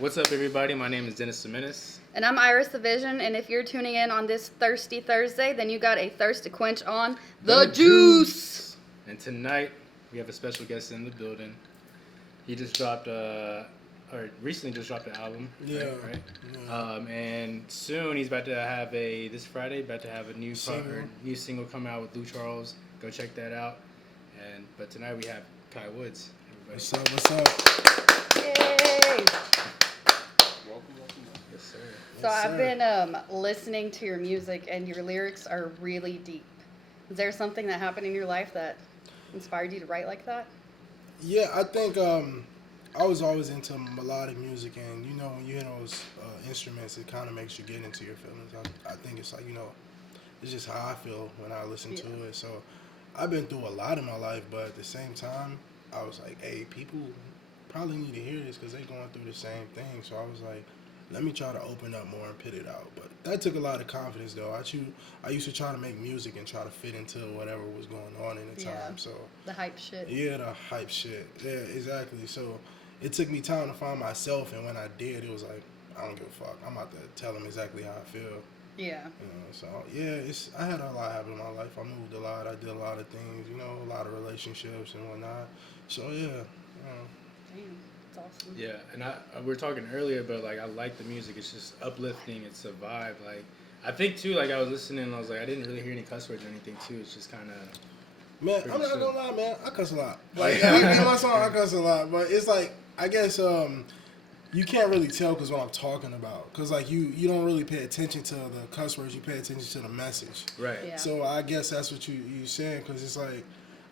What's up, everybody? My name is Dennis Semenis. And I'm Iris the Vision, and if you're tuning in on this Thirsty Thursday, then you got a thirst to quench on the juice. And tonight, we have a special guest in the building. He just dropped, recently just dropped an album. Yeah. Right? Yeah. And soon he's about to have this Friday, about to have a new single come out with Lou Charles. Go check that out. But tonight we have Kai Woods. Everybody. What's up? Yay! Welcome. Yes, sir. So I've been listening to your music, and your lyrics are really deep. Is there something that happened in your life that inspired you to write like that? Yeah, I think I was always into melodic music, and when you hear those instruments, it kind of makes you get into your feelings. I think it's like it's just how I feel when I listen to it. So I've been through a lot in my life, but at the same time, I was like, hey, people probably need to hear this because they're going through the same thing. So I was like, let me try to open up more and put it out. But that took a lot of confidence, though. I used to try to make music and try to fit into whatever was going on in the time. So the hype shit. Yeah, the hype shit. Yeah, exactly. So it took me time to find myself, and when I did, it was like, I don't give a fuck. I'm about to tell them exactly how I feel. Yeah. So yeah, I had a lot happen in my life. I moved a lot. I did a lot of things. A lot of relationships and whatnot. So yeah. Damn, that's awesome. Yeah, and we were talking earlier about I like the music. It's just uplifting. It's a vibe. I think too. I was listening, and I was like, I didn't really hear any cuss words or anything too. It's just kind of. Man, I'm not gonna lie, man. I cuss a lot. In my song, I cuss a lot, but it's I guess you can't really tell because what I'm talking about. Because you don't really pay attention to the cuss words. You pay attention to the message. Right. Yeah. So I guess that's what you saying, because it's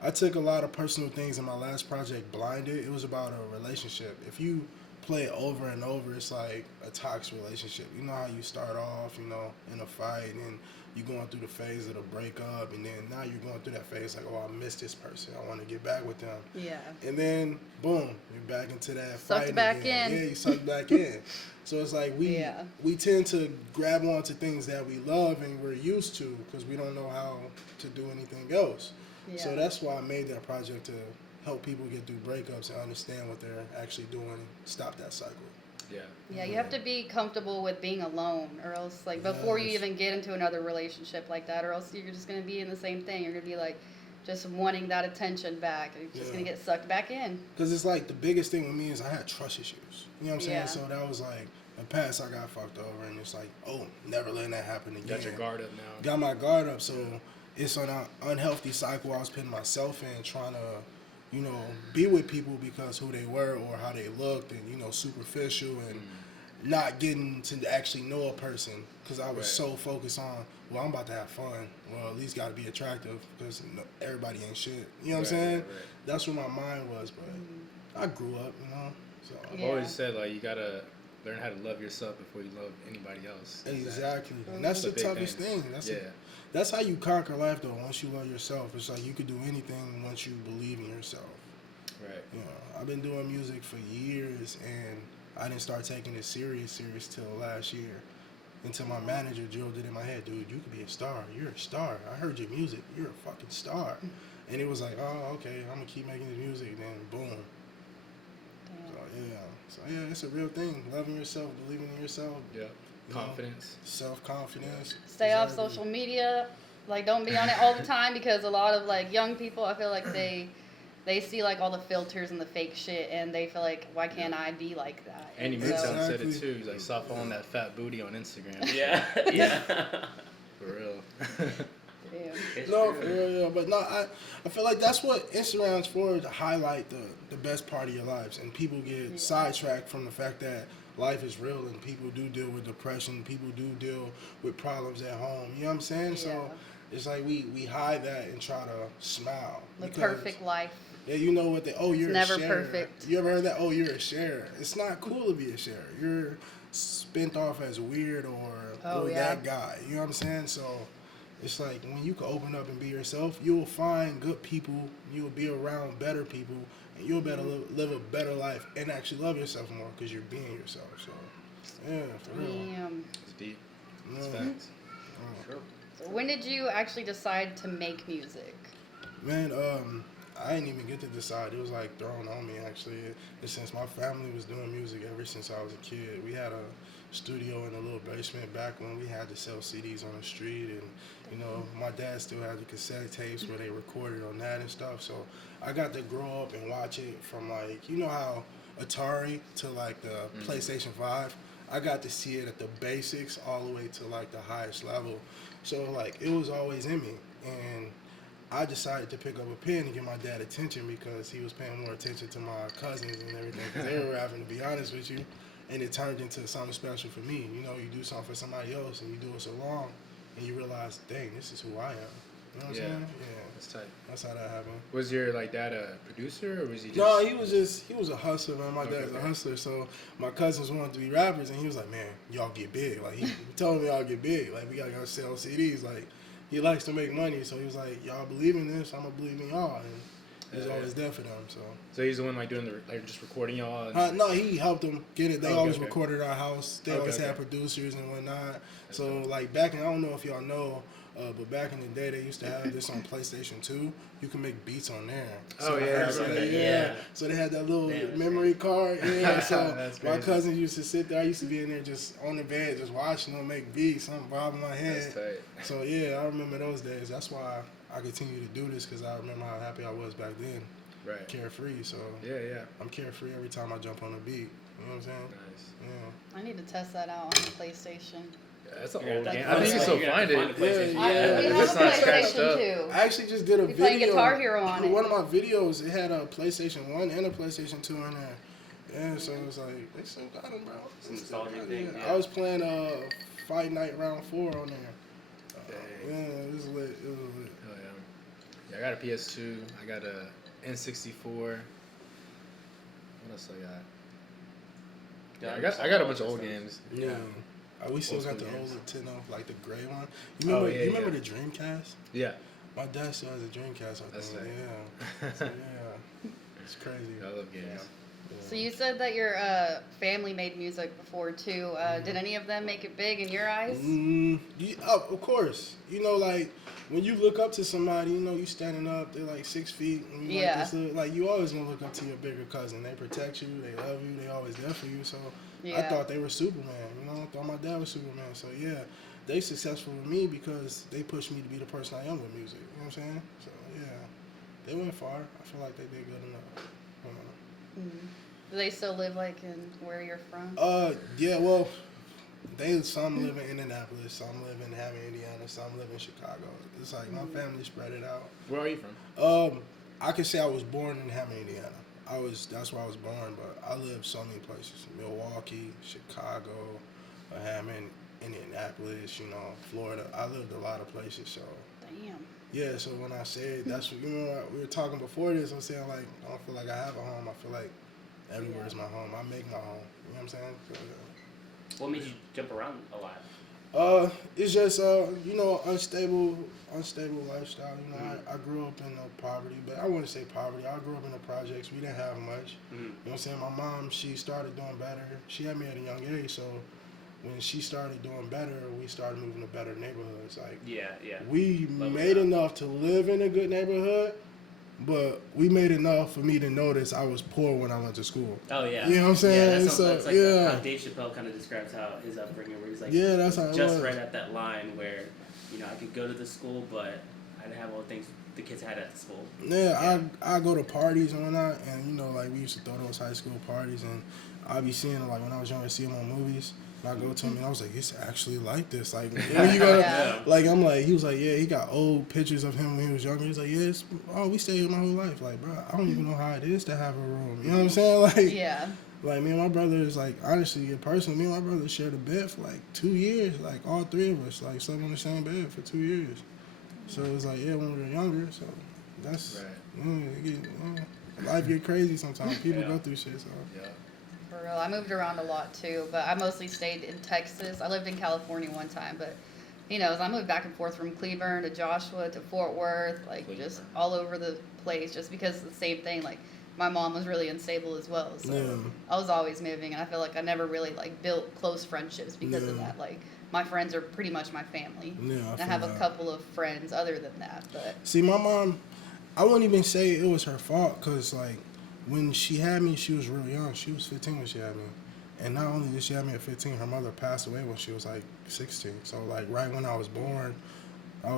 I took a lot of personal things in my last project, Blinded. It was about a relationship. If you play it over and over, it's like a toxic relationship. You know how you start off, in a fight, and you're going through the phase of the breakup, and then now you're going through that phase I miss this person. I want to get back with them. Yeah. And then, boom, you're back into that Sucked fight back again. in. Yeah, you sucked back in. So it's we tend to grab onto things that we love and we're used to because we don't know how to do anything else. Yeah. So that's why I made that project, to help people get through breakups and understand what they're actually doing and stop that cycle. Yeah. Yeah, you have to be comfortable with being alone, or else before you even get into another relationship like that, or else you're just gonna be in the same thing. You're gonna be just wanting that attention back. You're just gonna get sucked back in. Because it's the biggest thing with me is I had trust issues. You know what I'm saying? Yeah. So that was in the past I got fucked over, and it's never letting that happen again. Got your guard up now. Got my guard up, so it's an unhealthy cycle I was putting myself in, trying to be with people because who they were or how they looked, and superficial, and not getting to actually know a person because I was so focused on, well, I'm about to have fun. Well, at least got to be attractive because everybody ain't shit. You know what I'm saying? Right. That's where my mind was, but I grew up, So I've always said you gotta learn how to love yourself before you love anybody else. Exactly. And that's the toughest thing. That's how you conquer life, though. Once you love yourself, it's you could do anything once you believe in yourself. Right. I've been doing music for years, and I didn't start taking it serious till last year. Until my manager drilled it in my head, dude, you could be a star. You're a star. I heard your music. You're a fucking star. And it was oh, okay, I'm going to keep making this music. And then, boom. So, it's a real thing. Loving yourself, believing in yourself. Yeah. Confidence. Self-confidence. Stay off social media. Don't be on it all the time, because a lot of young people, I feel they see all the filters and the fake shit, and they feel why can't I be like that? Andy Moontown said it too. He's stop following that fat booty on Instagram. Yeah. For real. No, for real, yeah. But no, I feel that's what Instagram's for, to highlight the best part of your lives. And people get sidetracked from the fact that life is real, and people do deal with depression. People do deal with problems at home. You know what I'm saying? Yeah. So it's we hide that and try to smile. The perfect life. Yeah, you know what you're never a sharer. perfect. You ever heard that? Oh, you're a sharer. It's not cool to be a sharer. You're spent off as weird or that guy. You know what I'm saying? So it's when you can open up and be yourself, you'll find good people, you'll be around better people, and you'll better live a better life and actually love yourself more because you're being yourself. So, yeah, for real. Damn. It's deep. It's facts. Sure. So when did you actually decide to make music? Man, I didn't even get to decide. It was like thrown on me actually. And since my family was doing music ever since I was a kid, we had a studio in a little basement back when we had to sell CDs on the street, and you know my dad still had the cassette tapes where they recorded on that and stuff. So I got to grow up and watch it from like, you know how Atari to like the PlayStation 5. I got to see it at the basics all the way to like the highest level. So like it was always in me, and I decided to pick up a pen and get my dad attention because he was paying more attention to my cousins and everything because they were rapping, to be honest with you. And it turned into something special for me. You know, you do something for somebody else and you do it so long and you realize, dang, this is who I am. You know what I'm saying? Yeah. That's tight. That's how that happened. Was your like dad a producer or was he just... No, he was a hustler, man. My dad's a hustler. So my cousins wanted to be rappers and he was like, man, y'all get big. Like he told me y'all get big. Like we gotta go sell CDs. Like he likes to make money. So he was like, y'all believe in this, I'm gonna believe in y'all. And he was always there for them. So he's the one like doing the like just recording y'all. And... No, he helped them get it. They always recorded our house. They always had producers and whatnot. That's so dope. like back in, I don't know if y'all know, but back in the day they used to have this on PlayStation 2. You can make beats on there. So So they had that little memory card. Yeah. So my cousin used to sit there. I used to be in there just on the bed, just watching them make beats. Something bobbing my head. That's tight. So yeah, I remember those days. That's why I continue to do this because I remember how happy I was back then. Right. Carefree. So yeah. I'm carefree every time I jump on a beat. You know what I'm saying? Nice. Yeah. I need to test that out on the PlayStation. Yeah, that's an old game. I think you can still find it. Yeah. We have a It's not scratched PlayStation up. too. I actually just did a We video. playing Guitar Hero on it. One of my videos, it had a PlayStation 1 and a PlayStation 2 in there. Yeah, so it was like, they still got them, bro. It's a nostalgic thing. Yeah. I was playing Fight Night Round 4 on there. Yeah, it was lit. It was lit. Oh yeah. Yeah, I got a PS2. I got a N64. What else I got? Yeah, I got a bunch of old games. Yeah. We still got the old Nintendo, like the gray one. You remember the Dreamcast? Yeah. My dad still has a Dreamcast, I think. Yeah. So, yeah. It's crazy. I love games. Yeah. So you said that your family made music before too. Did any of them make it big in your eyes? Of course. You know, like when you look up to somebody, you know, you standing up, they're like 6 feet. And you like you always gonna look up to your bigger cousin. They protect you, they love you, they always there for you. So I thought they were Superman. You know, I thought my dad was Superman. So yeah, they successful with me because they pushed me to be the person I am with music. You know what I'm saying? So yeah, they went far. I feel like they did good enough. Do they still live like in where you're from? Yeah, well, some live in Indianapolis, some live in Hammond, Indiana, some live in Chicago. It's like my family spread it out. Where are you from? I could say I was born in Hammond, Indiana. That's where I was born, but I lived so many places: Milwaukee, Chicago, Hammond, Indianapolis. You know, Florida. I lived a lot of places. So. Damn. Yeah, so when I said that's what, you know, we were talking before this, I'm saying like I don't feel like I have a home. I feel like everywhere is my home. I make my home. You know what I'm saying? So, yeah. What made you jump around a lot? It's just you know, unstable lifestyle. You know, I grew up in poverty, but I wouldn't say poverty. I grew up in the projects. We didn't have much. You know what I'm saying? My mom, she started doing better. She had me at a young age, so when she started doing better, we started moving to better neighborhoods. Like we made enough to live in a good neighborhood, but we made enough for me to notice I was poor when I went to school. Oh yeah, you know what I'm saying? Yeah, that's like how Dave Chappelle kind of describes how his upbringing, where he's like, that's how it just was. right at that line where, you know, I could go to the school, but I didn't have all the things the kids had at the school. Yeah, I go to parties and whatnot, and you know, like we used to throw those high school parties, and I'd be seeing them, like when I was younger, see them on movies. I go to him and I was like, it's actually like this. Like when you go, like I'm like, he was like, yeah, he got old pictures of him when he was younger. He's like, yeah, we stayed here my whole life. Like, bro, I don't even know how it is to have a room. You know what I'm saying? Like, like me and my brother is like, honestly, personally, me and my brother shared a bed for like 2 years. Like all three of us, like slept on the same bed for 2 years. So it was like, when we were younger. So that's life get crazy sometimes. People go through shit. So. Yeah. For real. I moved around a lot too, but I mostly stayed in Texas. I lived in California one time, but you know, as I moved back and forth from Cleburne to Joshua to Fort Worth, like just all over the place, just because of the same thing. Like my mom was really unstable as well, so I was always moving, and I feel like I never really like built close friendships because of that. Like my friends are pretty much my family. Yeah, I have a couple of friends other than that, but see, my mom, I wouldn't even say it was her fault, because, like, when she had me, she was real young. She was 15 when she had me. And not only did she have me at 15, her mother passed away when she was, like, 16. So, like, right when I was born,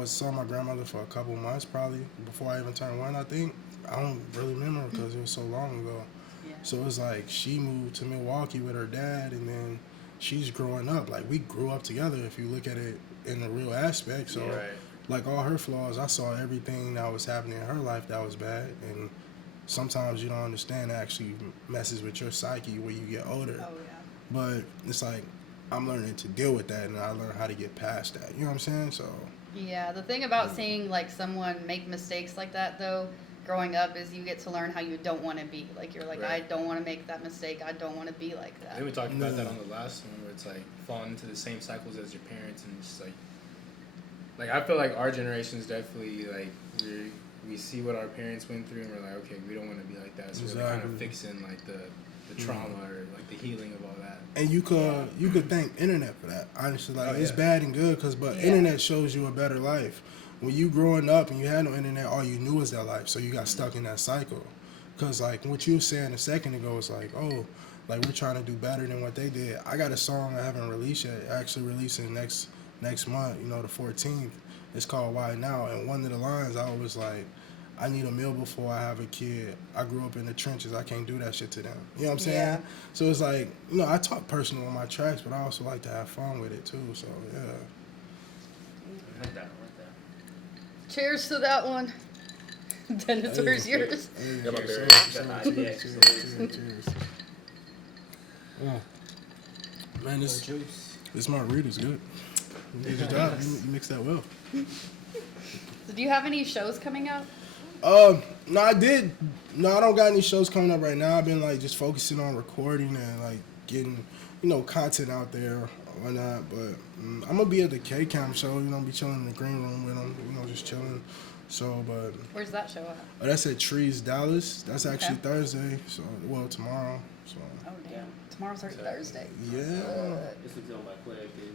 saw my grandmother for a couple months, probably, before I even turned 1, I think. I don't really remember because it was so long ago. Yeah. So it was like she moved to Milwaukee with her dad, and then she's growing up. Like, we grew up together if you look at it in the real aspect. So, like, all her flaws, I saw everything that was happening in her life that was bad. And sometimes you don't understand, it actually messes with your psyche when you get older. Oh, yeah. But it's like, I'm learning to deal with that, and I learned how to get past that. You know what I'm saying? So. Yeah, the thing about seeing, like, someone make mistakes like that, though, growing up, is you get to learn how you don't want to be. Like, you're like, I don't want to make that mistake. I don't want to be like that. I think we talked about that on the last one, where it's like falling into the same cycles as your parents, and just like I feel like our generation is definitely like we see what our parents went through, and we're like, okay, we don't want to be like that. So we're kind of fixing like the trauma or like the healing of all that. And you could thank internet for that. Honestly, like, it's bad and good, but internet shows you a better life. When you growing up and you had no internet, all you knew was that life, so you got stuck in that cycle. Because, like, what you were saying a second ago is like, oh, like, we're trying to do better than what they did. I got a song I haven't released yet, actually releasing next month, the 14th. It's called Why Now, and one of the lines I was like, I need a meal before I have a kid. I grew up in the trenches. I can't do that shit to them. You know what I'm saying? Yeah. So it's like, I talk personal on my tracks, but I also like to have fun with it too. So, yeah. I like that. Cheers to that one. Dennis, where's yours? Hey, Got my beer. cheers. Yeah. Man, this margarita's good. You did your job. You mixed that well. So do you have any shows coming up? No, I did. No, I don't got any shows coming up right now. I've been, like, just focusing on recording and, like, getting, content out there or not. But I'm going to be at the K-Camp show, be chilling in the green room with them, just chilling. So, but. Where's that show at? Oh, that's at Trees, Dallas. That's actually Thursday. So, tomorrow. So. Oh, damn. Tomorrow's already Thursday. Yeah. This looks on my quick, dude.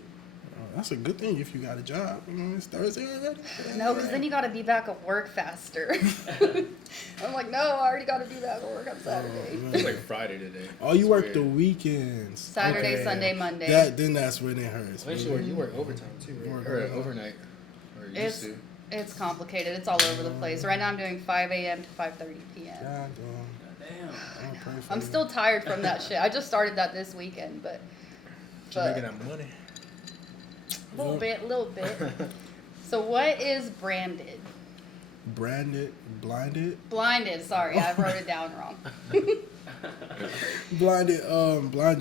That's a good thing if you got a job. It's Thursday already. No, because then you got to be back at work faster. I'm like, no, I already got to be back at work on Saturday. It's like Friday today. Oh, you work the weekends. Saturday, Sunday, Monday. Then that's when it hurts. You work overtime too, right? Or overnight. Or you used to. It's complicated. It's all over the place. Right now I'm doing 5 a.m. to 5:30 p.m. God damn. I'm still tired from that shit. I just started that this weekend, but making that money. little bit. So what is branded? Blinded. Blinded. Sorry, I wrote it down wrong. Blinded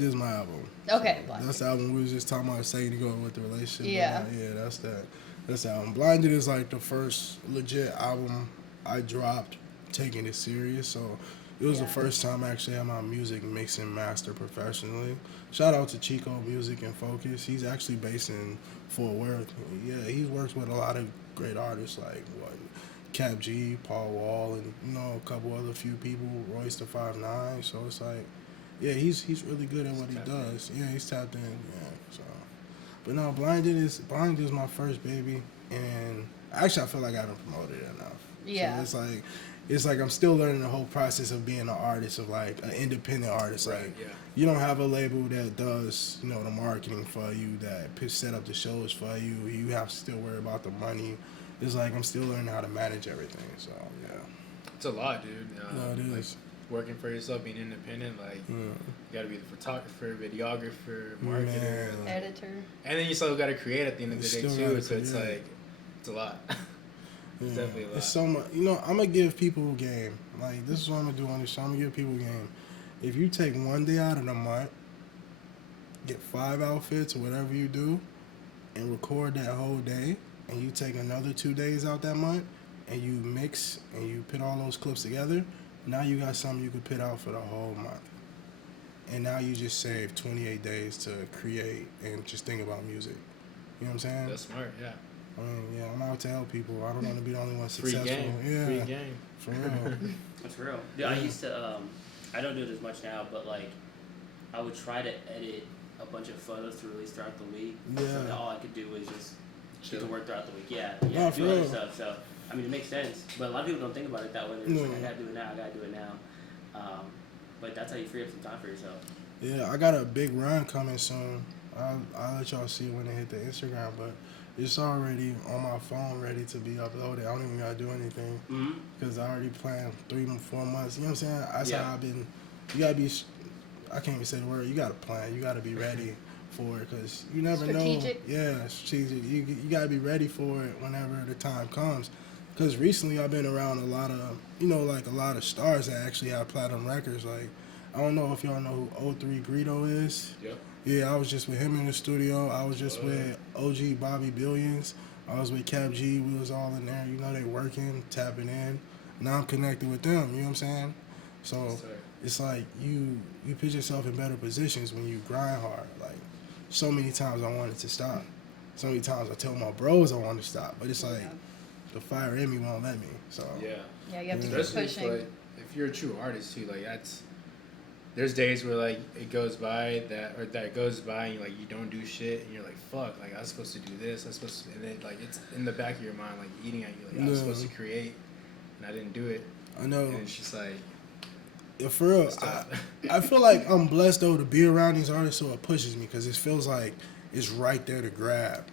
is my album. Okay, Blinded. That's the album we was just talking about a second ago with the relationship. Yeah. Yeah, that's that. That's the album. Blinded is like the first legit album I dropped taking it serious. So it was the first time I actually had my music mixed and mastered professionally. Shout out to Chico Music and Focus. He's actually based in Fort Worth. Yeah, he works with a lot of great artists like Kap G, Paul Wall, and a couple other few people, Royce the 5'9". So it's like, yeah, he's really good at what he does. Yeah, he's tapped in. Yeah, so. But no, Blinded is my first baby, and actually I feel like I haven't promoted it enough. Yeah. So it's like I'm still learning the whole process of being an artist, of like an independent artist. Right, like, yeah. You don't have a label that does, the marketing for you, that set up the shows for you. You have to still worry about the money. It's like I'm still learning how to manage everything. So yeah. It's a lot, dude. No, it is. Like, working for yourself, being independent, you gotta be the photographer, videographer, marketer, Editor. and then you still gotta create at the end of the day too. So it's like, it's a lot. It's definitely a lot. It's so much. I'm gonna give people a game. Like, this is what I'm gonna do on this show. I'm gonna give people a game. If you take one day out of the month, get 5 outfits or whatever you do, and record that whole day, and you take another 2 days out that month, and you mix and you put all those clips together, now you got something you could put out for the whole month. And now you just saved 28 days to create and just think about music. You know what I'm saying? That's smart, yeah. I'm out to help people. I don't want to be the only one Free successful. game. Yeah. Free game. For real. That's real. Dude, I used to, I don't do it as much now, but I would try to edit a bunch of photos to release throughout the week. Yeah. So that all I could do was just get to work throughout the week. Yeah, No, for do other real. stuff. So I mean, it makes sense, but a lot of people don't think about it that way. They're just like, I gotta do it now. I gotta do it now. But that's how you free up some time for yourself. Yeah, I got a big run coming soon. I'll let y'all see when it hit the Instagram, but it's already on my phone ready to be uploaded. I don't even gotta do anything because I already planned 3 to 4 months. You know what I'm saying? That's how I've been. You gotta be. I can't even say the word. You gotta plan. You gotta be ready for it because you never Strategic. know. Yeah, strategic. You gotta be ready for it whenever the time comes. Because recently I've been around a lot of, like a lot of stars that actually have platinum records. Like, I don't know if y'all know who 03 Greedo is. Yep. Yeah, I was just with him in the studio. I was just with OG Bobby Billions. I was with Kap G. We was all in there. They working, tapping in. Now I'm connected with them. You know what I'm saying? So it's like you put yourself in better positions when you grind hard. Like, so many times I wanted to stop. So many times I tell my bros I want to stop. But it's like the fire in me won't let me. So Yeah, you have to keep Especially pushing. Like, if you're a true artist too, like there's days where like it goes by that goes by and you don't do shit and you're like, fuck, like I was supposed to do this, and then like it's in the back of your mind like eating at you, like I was supposed to create and I didn't do it. I know. And it's just like, yeah, for real. I feel like I'm blessed though to be around these artists, so it pushes me because it feels like it's right there to grab.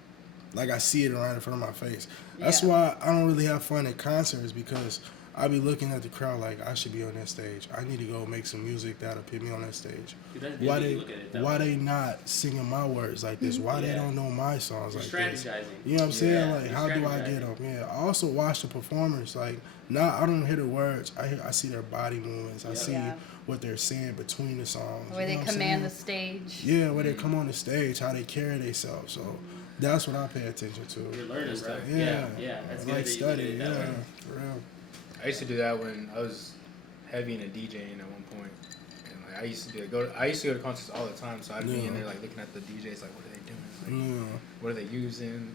Like I see it right in front of my face. That's why I don't really have fun at concerts because I be looking at the crowd like I should be on that stage. I need to go make some music that'll put me on that stage. Why they not singing my words like this? Why they don't know my songs like this? You know what I'm saying? Like how do I get them? Yeah. I also watch the performers. Like I don't hear the words. I see their body movements. I see what they're saying between the songs. The way they command the stage. Yeah, where they come on the stage, how they carry themselves. So that's what I pay attention to. You're learning, right? Yeah. That's good. Like study. Yeah, for real. I used to do that when I was heavy into DJing at one point, and like I used to go to concerts all the time. So I'd be in there like looking at the DJs, like what are they doing, like what are they using,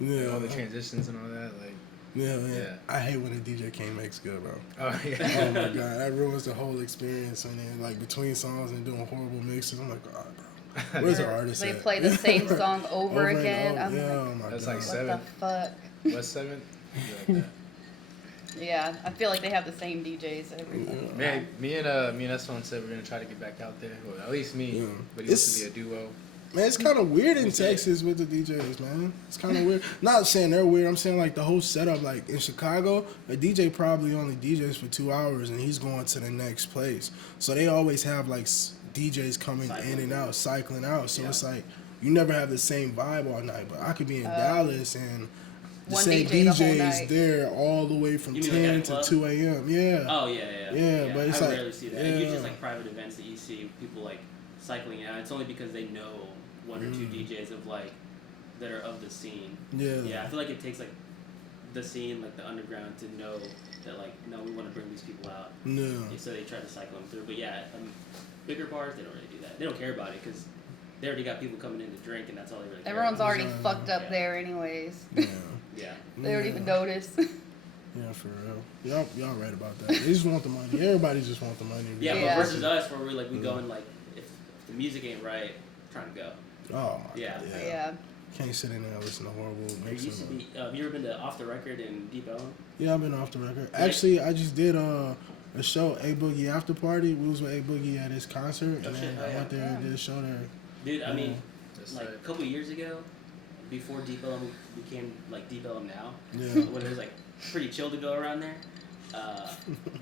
like, all the transitions and all that, like. Yeah. I hate when a DJ can't mix good, bro. Oh yeah. Oh my god, that ruins the whole experience. And then like between songs and doing horrible mixes, I'm like, God, bro, where's the artist? They at? play the same song over again. I'm like, oh my That's god. like what 7. the fuck? What's 7? Like that. Yeah, I feel like they have the same DJs every fucking Man, time. me and S1 said we're gonna try to get back out there. Well, at least me, but he wants to be a duo. Man, it's kind of weird in Texas with the DJs, man. It's kind of weird. Not saying they're weird. I'm saying like the whole setup. Like in Chicago, a DJ probably only DJs for 2 hours and he's going to the next place. So they always have like DJs coming in and out, cycling out. So it's like you never have the same vibe all night. But I could be in Dallas and the same DJ is there all the way from 10 to 2 a.m. Yeah. Oh yeah. But it's I like rarely see that. It's just like private events that you see people like cycling out. It's only because they know one or two DJs of like that are of the scene. Yeah, I feel like it takes like the scene, like the underground, to know that like no, we want to bring these people out. Yeah, so they try to cycle them through. But yeah, bigger bars, they don't really do that. They don't care about it because they already got people coming in to drink, and that's all they really. Everyone's care about. already fucked up there, anyways. Yeah. They don't even notice. Yeah, for real. Y'all right about that. They just want the money. Everybody just want the money. Yeah, but versus us, where we're like, we go and like, if the music ain't right, I'm trying to go. Oh, Yeah. Can't sit in there and listen to horrible mixing. Have you ever been to Off the Record in Deep Ellum? Yeah, I've been off the record. Actually, I just did a show, A Boogie After Party. We was with A Boogie at his concert, and then I went there and did a show there. Dude, I mean, like a couple years ago, before Deep Ellum became like Deep Ellum now, when it was like pretty chill to go around there,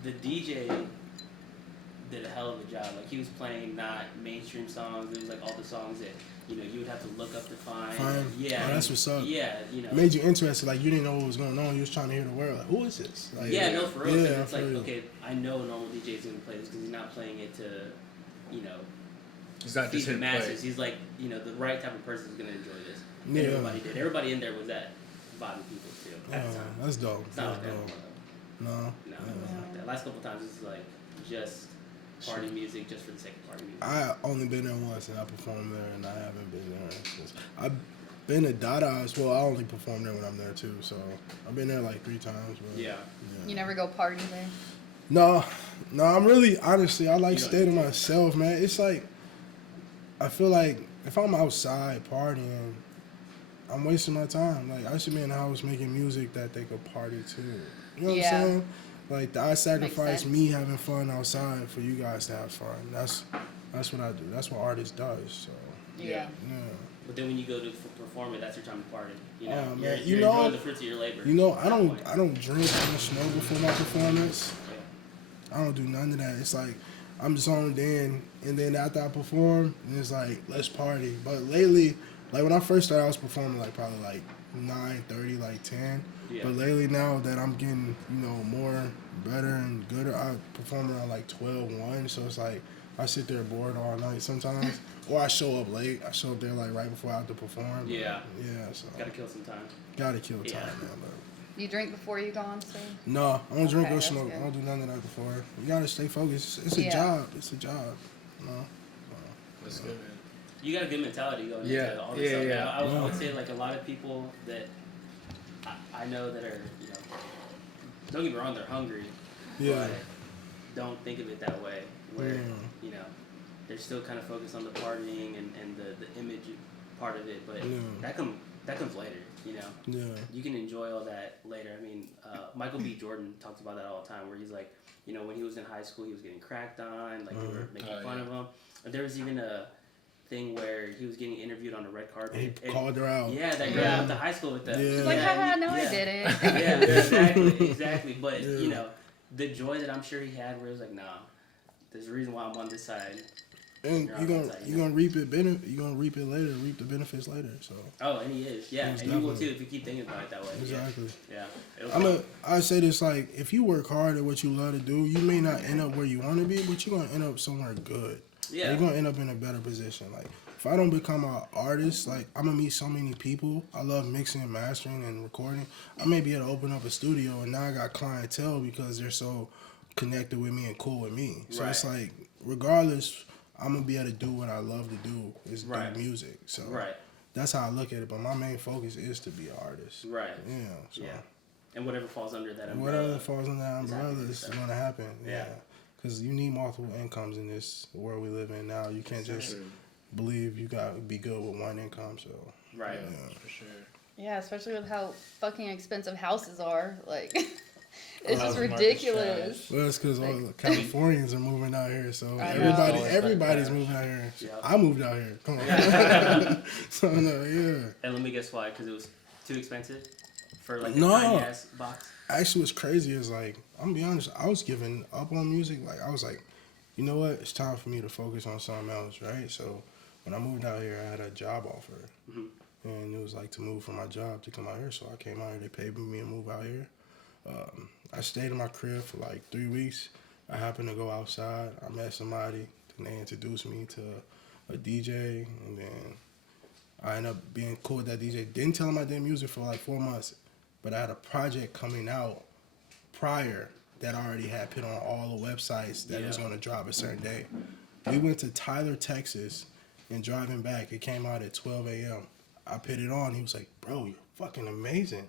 the DJ did a hell of a job. Like he was playing not mainstream songs. It was like all the songs that you would have to look up to find. Yeah, that's what's up. Yeah, made you interested. Like you didn't know what was going on. You was trying to hear the word. Like, who is this? Like, no, for real. It's like okay, I know a normal DJ is gonna play this because he's not playing it to, he's not feed just the here to masses. play. He's like, the right type of person is gonna enjoy this. And everybody did. Everybody in there was at vibing people too. That's dope. It's not like that dope. No, it's not like that. Last couple times it's like just party music, just for the sake of party music. I only been there once and I performed there, and I haven't been there since. I've been to Dada's. Well, I only perform there when I'm there too, so I've been there like 3 times. But, You never go party there? No, I'm really, honestly, I like staying to myself, man. It's like, I feel like if I'm outside partying, I'm wasting my time. Like, I should be in the house making music that they could party to. You know what Yeah. I'm saying? Like, I sacrifice sense. me having fun outside for you guys to have fun. That's what I do. That's what artists does. So Yeah. yeah. But then when you go to perform it, that's your time to party. You know, Oh, man. you're enjoying the fruits of your labor. You know, at I that don't point. drink or smoke before my performance. Yeah. I don't do none of that. It's like I'm zoned in, and then after I perform, and it's like let's party. But lately, like when I first started, I was performing like probably like 9:30, like 10. Yeah. But lately, now that I'm getting more better and gooder, I perform around like 12:1. So it's like I sit there bored all night sometimes, or I show up late. I show up there like right before I have to perform. Yeah. Yeah. So Gotta kill some time. gotta kill time, Yeah. man. But You drink before you go on stage? no, I don't drink Okay, or that's smoke. good. I don't do none of that before. You gotta stay focused. It's a Yeah. job. It's a job. No. That's good, man. You got a good mentality going Yeah, into all this yeah, stuff. yeah. I would say like a lot of people that I know that are, don't get me wrong, they're hungry, Yeah. but don't think of it that way. Where Yeah. they're still kind of focused on the partying and the image part of it, but Yeah. that comes later. Yeah. You can enjoy all that later. I mean, Michael B. Jordan talks about that all the time, where he's like, when he was in high school, he was getting cracked on, like they were making fun of him. And there was even a thing where he was getting interviewed on the red carpet. He called her out. Yeah, that girl went to high school with them. Yeah. She's like, haha, no, I yeah. didn't. Yeah, exactly. But Yeah. the joy that I'm sure he had, where he was like, nah, there's a reason why I'm on this side. And You're you're on gonna that side, you're gonna reap it. You're gonna reap it later. Reap the benefits later. So Oh, and he is, yeah, Most and you will definitely. too if you keep thinking about it that way. exactly. Yeah. It'll I say this like if you work hard at what you love to do, you may not end up where you want to be, but you're gonna end up somewhere good. Yeah. You're gonna end up in a better position. Like if I don't become an artist, like I'm gonna meet so many people. I love mixing and mastering and recording. I may be able to open up a studio and now I got clientele because they're so connected with me and cool with me. So it's Right. like regardless, I'm gonna be able to do what I love to do is Right. do music. So Right. that's how I look at it. But my main focus is to be an artist. Right. Yeah. So Yeah. And whatever falls under that umbrella. whatever falls under that umbrella Exactly. is gonna happen. Yeah. Yeah. Because you need multiple incomes in this world we live in now. You can't just believe you got to be good with one income. So Right. yeah. For sure. Yeah, especially with how fucking expensive houses are. Like, it's just Housing market's ridiculous. Well, it's because all the Californians are moving out here, so I know. everybody's moving out here. Yep. I moved out here. Come on. So no, yeah. And let me guess why, because it was too expensive for like a No. tiny ass box. Actually, what's crazy is like I'm gonna be honest. I was giving up on music. Like I was like, you know what? It's time for me to focus on something else, right? So when I moved out here, I had a job offer, and it was like to move from my job to come out here. So I came out here. They paid me to move out here. I stayed in my crib for like 3 weeks. I happened to go outside. I met somebody, and they introduced me to a DJ, and then I ended up being cool with that DJ. Didn't tell him I did music for like 4 months, but I had a project coming out prior that I already had put on all the websites that was going to drop a certain day. We went to Tyler, Texas, and driving back, it came out at 12 a.m. I put it on. He was like, bro, you're fucking amazing.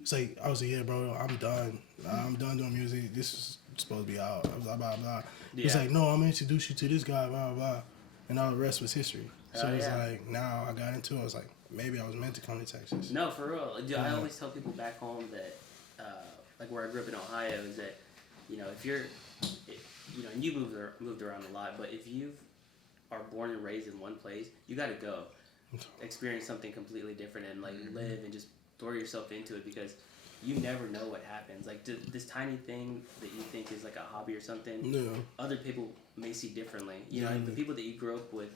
It's like, I was like, yeah, bro, I'm done. I'm done doing music. This is supposed to be out. Blah, blah, blah. He's Yeah. like, no, I'm going to introduce you to this guy, blah, blah, blah. And all the rest was history. So Oh, it's yeah. like, now I got into it. I was like, maybe I was meant to come to Texas. No, for real. Dude, I always tell people back home that, like where I grew up in Ohio, is that, if you're, and you moved around a lot, but if you are born and raised in one place, you got to go experience something completely different and like live and just throw yourself into it, because you never know what happens. Like this tiny thing that you think is like a hobby or something, Yeah. other people may see differently. The people that you grew up with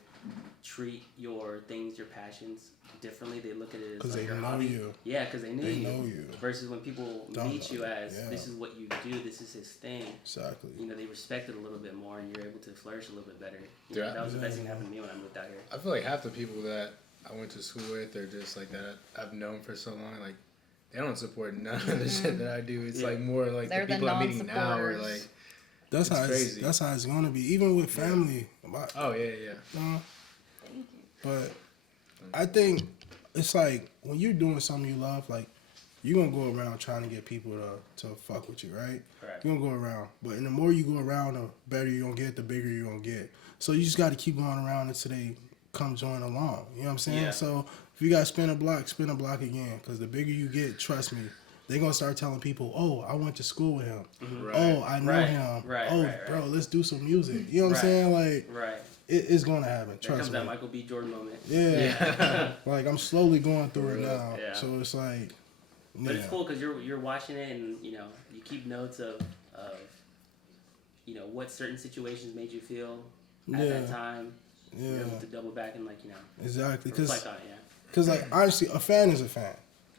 treat your things, your passions differently. They look at it as Because like they your know hobby. you. Yeah, because they They know you. Versus when people Don't meet know you you. as Yeah. this is what you do, this is his thing. Exactly. They respect it a little bit more, and you're able to flourish a little bit better. Yeah. That was the best thing that happened to me when I moved out here. I feel like half the people that I went to school with or just like that I've known for so long, like they don't support none of the shit that I do. It's like more like They're the the people I'm meeting now are non-supporters. like, That's It's how crazy. that's how it's gonna be. Even with family. oh yeah, yeah. Uh, Thank you. but I think it's like when you're doing something you love, like you're gonna go around trying to get people to fuck with you, right? Correct. You're gonna go around. But and the more you go around, the better you're gonna get, the bigger you're gonna get. So you just gotta keep going around until they come join along. You know what I'm saying? Yeah. So if you got spin a block again. Because the bigger you get, trust me, they're going to start telling people, oh, I went to school with him. Mm-hmm. Right. Oh, I know him. Bro, let's do some music. You know what I'm saying? Like, it's going to happen. There comes Trust me. that Michael B. Jordan moment. Yeah. Like, I'm slowly going through it now. Yeah. So it's like, But it's cool because you're watching it and, you know, you keep notes of you know, what certain situations made you feel at that time. Yeah. You're able to double back and, like, you know, exactly. reflect on it, Because, like, honestly, a fan is a fan.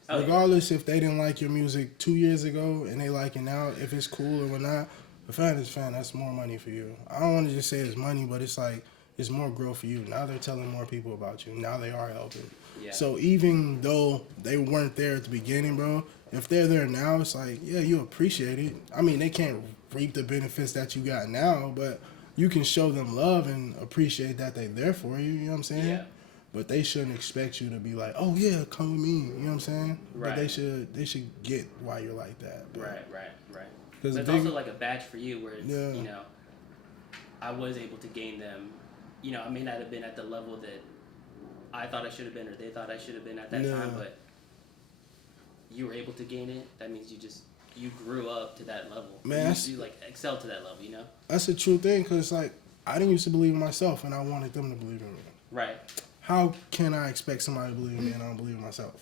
Oh, Regardless if they didn't like your music 2 years ago and they like it now, if it's cool or whatnot, a fan is a fan. That's more money for you. I don't want to just say it's money, but it's like it's more growth for you. Now they're telling more people about you. Now they are helping. Yeah. So even though they weren't there at the beginning, bro, if they're there now, it's like, yeah, you appreciate it. I mean, they can't reap the benefits that you got now, but you can show them love and appreciate that they're there for you. You know what I'm saying? Yeah. But they shouldn't expect you to be like, oh yeah, come with me. You know what I'm saying? Right. But they should get why you're like that. But, Right. Because But it's also like a badge for you where it's, Yeah. you know, I was able to gain them. You know, I may not have been at the level that I thought I should have been or they thought I should have been at that time, but you were able to gain it. That means you grew up to that level. Man, you like excelled to that level, you know? that's a true thing, because like I didn't used to believe in myself and I wanted them to believe in me. Right. How can I expect somebody to believe in me and I don't believe in myself?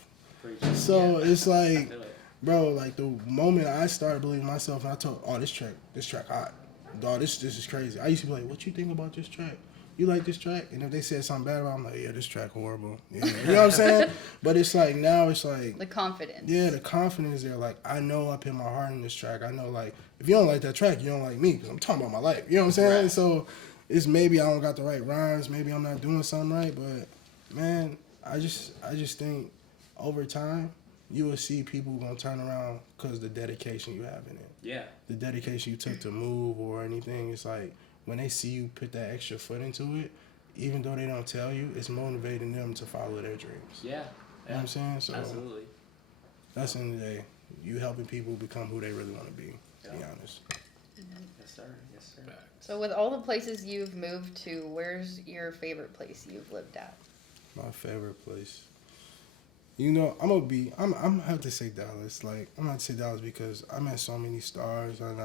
Preach. So Yeah. it's like, I feel it. bro, like the moment I started believing in myself and I told, oh, this track hot. Dog, this is crazy. I used to be like, what you think about this track? You like this track? And if they said something bad about it, I'm like, yeah, this track horrible. Yeah. You know what I'm saying? But it's like, now it's like, The confidence. yeah, the confidence there. Like, I know I put my heart in this track. I know, like, if you don't like that track, you don't like me, because I'm talking about my life. You know what I'm saying? Right. So it's maybe I don't got the right rhymes. Maybe I'm not doing something right. But, man, I just think over time, you will see people going to turn around because the dedication you have in it. Yeah. The dedication you took to move or anything. It's like, when they see you put that extra foot into it, even though they don't tell you, it's motivating them to follow their dreams. Yeah. You know what I'm saying? So Absolutely. that's the end of the day. You helping people become who they really want to be, to be honest. Yes, sir. Yes, sir. So with all the places you've moved to, where's your favorite place you've lived at? My favorite place. You know, I'm gonna have to say Dallas. Like, I'm gonna have to say Dallas because I met so many stars and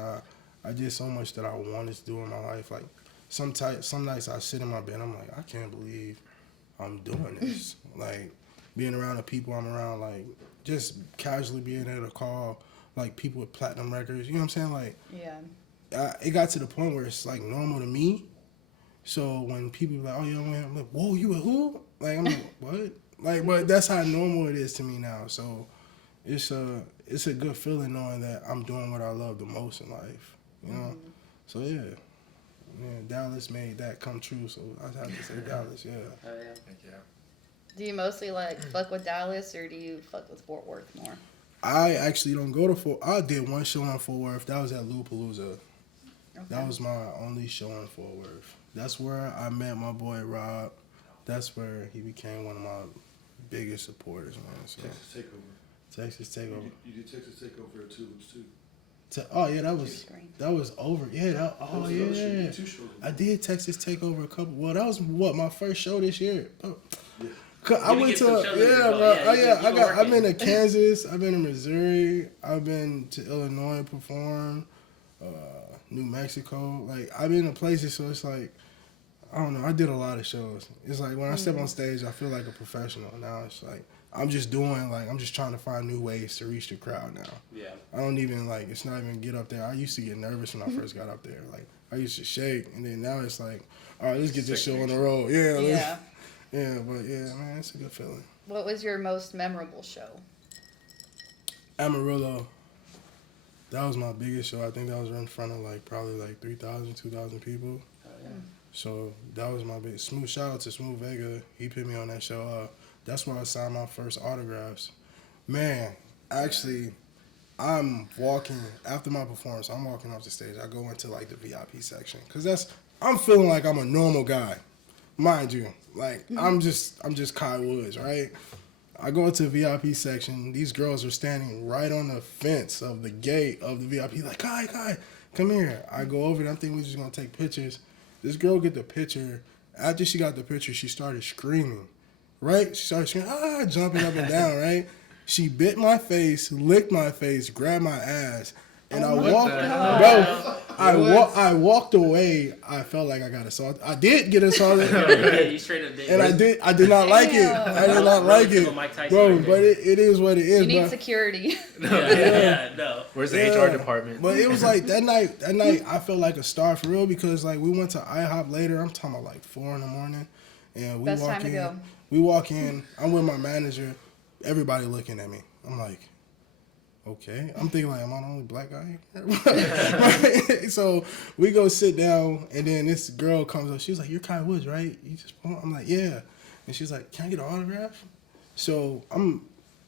I did so much that I wanted to do in my life. Like, some nights I sit in my bed, I'm like, I can't believe I'm doing this. Like, being around the people I'm around, like, just casually being able to call, like, people with platinum records. You know what I'm saying? Like, Yeah. it got to the point where it's, like, normal to me. So when people be like, oh, yeah, I'm like, whoa, you a who? Like, I'm like, what? Like, but that's how normal it is to me now. So it's a good feeling knowing that I'm doing what I love the most in life. You know? Mm-hmm. So, yeah, Dallas made that come true. So I'd have to say Dallas, yeah. Oh, yeah. Heck yeah. Do you mostly fuck with Dallas or do you fuck with Fort Worth more? I actually don't go to Fort. I did one show in Fort Worth. That was at Lollapalooza. Okay. That was my only show in Fort Worth. That's where I met my boy Rob. That's where he became one of my biggest supporters, man. So Texas Takeover. Texas Takeover. You did Texas Takeover at Tulips too. Oh yeah, that was over. Yeah, That was another show. You did 2 shows. I did Texas Takeover a couple. Well, that was my first show this year. Oh. Yeah. I You went get to some shows under your belt. Yeah, I've been to Kansas, I've been to Missouri, I've been to Illinois perform, New Mexico. Like, I've been to places, so it's like, I don't know, I did a lot of shows. It's like when I step on stage, I feel like a professional. Now it's like I'm just trying to find new ways to reach the crowd now. Yeah. I don't even it's not even get up there. I used to get nervous when I first got up there. Like, I used to shake, and then now it's like, all right, let's get this show on the road. Yeah. Yeah. Yeah, but yeah, man, it's a good feeling. What was your most memorable show? Amarillo. That was my biggest show. I think that was in front of probably 3,000, 2,000 people. Oh, yeah. So that was my big shout out to Smooth Vega. He put me on that show. That's where I signed my first autographs. Man, actually, I'm walking after my performance. I'm walking off the stage. I go into the VIP section because I'm feeling like I'm a normal guy, mind you. Like, I'm just Kai Woods, right? I go into the VIP section. These girls are standing right on the fence of the gate of the VIP. Like, Kai, come here. I go over there. I'm thinking we're just going to take pictures. This girl get the picture After she got the picture, she started screaming. Right? She started screaming, jumping up and down, right? She bit my face, licked my face, grabbed my ass, and I walked, I walked away. I felt like I got assaulted. I did get assaulted, You straight up did. and I did not like it. I did not like it, bro. But it is what it is. You need bro. security. No. Where's the HR department? But it was like that night I felt like a star for real because like we went to IHOP later. I'm talking about like 4 a.m, and we Best walk time to in. go. We walk in. I'm with my manager. Everybody looking at me. I'm like, okay. I'm thinking like, am I the only black guy here? So we go sit down, and then this girl comes up. She's like, "You're Kai Woods, right?" I'm like, "Yeah." And she's like, "Can I get an autograph?" So I'm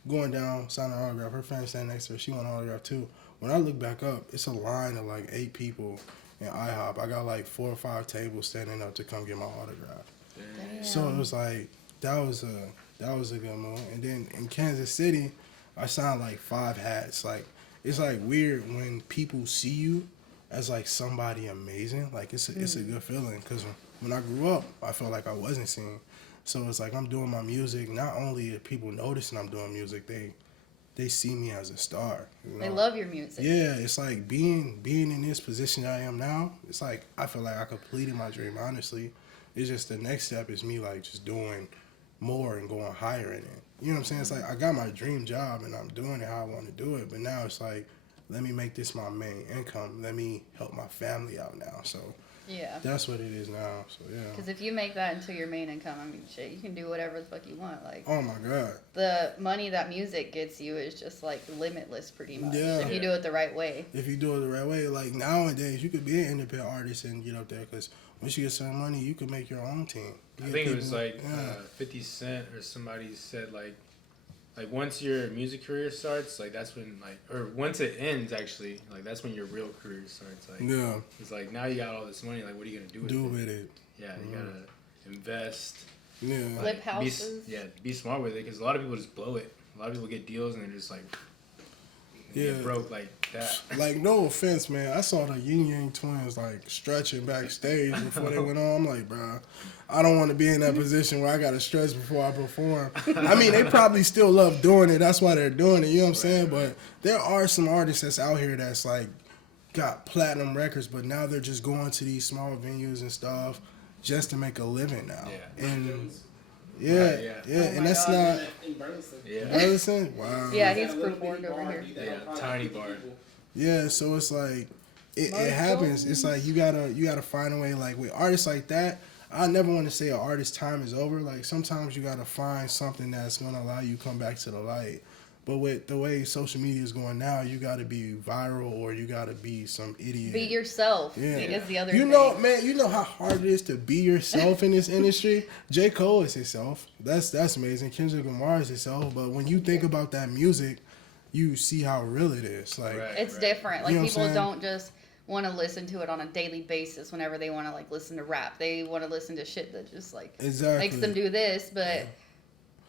going down, signing an autograph. Her friend standing next to her. She want an autograph too. When I look back up, it's a line of like 8 people in IHOP. I got like 4 or 5 tables standing up to come get my autograph. Damn. So it was like that was a good move. And then in Kansas City, I signed like 5 hats. Like it's like weird when people see you as like somebody amazing. Like it's a good feeling because when I grew up, I felt like I wasn't seen. So it's like I'm doing my music. Not only are people noticing I'm doing music, they see me as a star. You know? They love your music. Yeah, it's like being in this position I am now. It's like I feel like I completed my dream. Honestly, it's just the next step is me like just doing more and going higher in it. You know what I'm saying? It's like I got my dream job and I'm doing it how I want to do it. But now it's like, let me make this my main income. Let me help my family out now. So Yeah. that's what it is now. So yeah. Because if you make that into your main income, I mean, shit, you can do whatever the fuck you want. Like, Oh my God. the money that music gets you is just like limitless, pretty much. Yeah. If you do it the right way. If you do it the right way, like nowadays, you could be an independent artist and get up there because once you get some money, you can make your own team. I think it was like 50 Cent or somebody said like once your music career starts, like that's when or once it ends actually, like that's when your real career starts. Like Yeah. it's like now you got all this money, like what are you gonna do with it? Yeah, you gotta invest. Yeah. Flip Be, houses. be smart with it because a lot of people just blow it. A lot of people get deals and they're just like, get broke like that. Like, no offense, man. I saw the Yin Yang twins, like, stretching backstage before they went on. I'm like, bro, I don't want to be in that position where I got to stretch before I perform. I mean, they probably still love doing it. That's why they're doing it. You know what I'm saying? But there are some artists that's out here that's, like, got platinum records, but now they're just going to these small venues and stuff just to make a living now. Yeah. And Yeah. And that's not... In Burleson. Yeah. Burleson? Wow. Yeah, he's performed over here. Yeah, tiny bar. Yeah, so it's like it Most happens. songs. It's like you gotta find a way. Like with artists like that, I never want to say an artist's time is over. Like sometimes you gotta find something that's gonna allow you to come back to the light. But with the way social media is going now, you gotta be viral or you gotta be some idiot. Be yourself. Yeah. Is the other You thing. know, man, you know how hard it is to be yourself in this industry? J. Cole is himself. That's amazing. Kendrick Lamar is himself. But when you think about that music, you see how real it is. Like It's different. Like You know what I'm people saying? don't just want to listen to it on a daily basis whenever they want to like listen to rap. They want to listen to shit that just like Exactly. makes them do this, but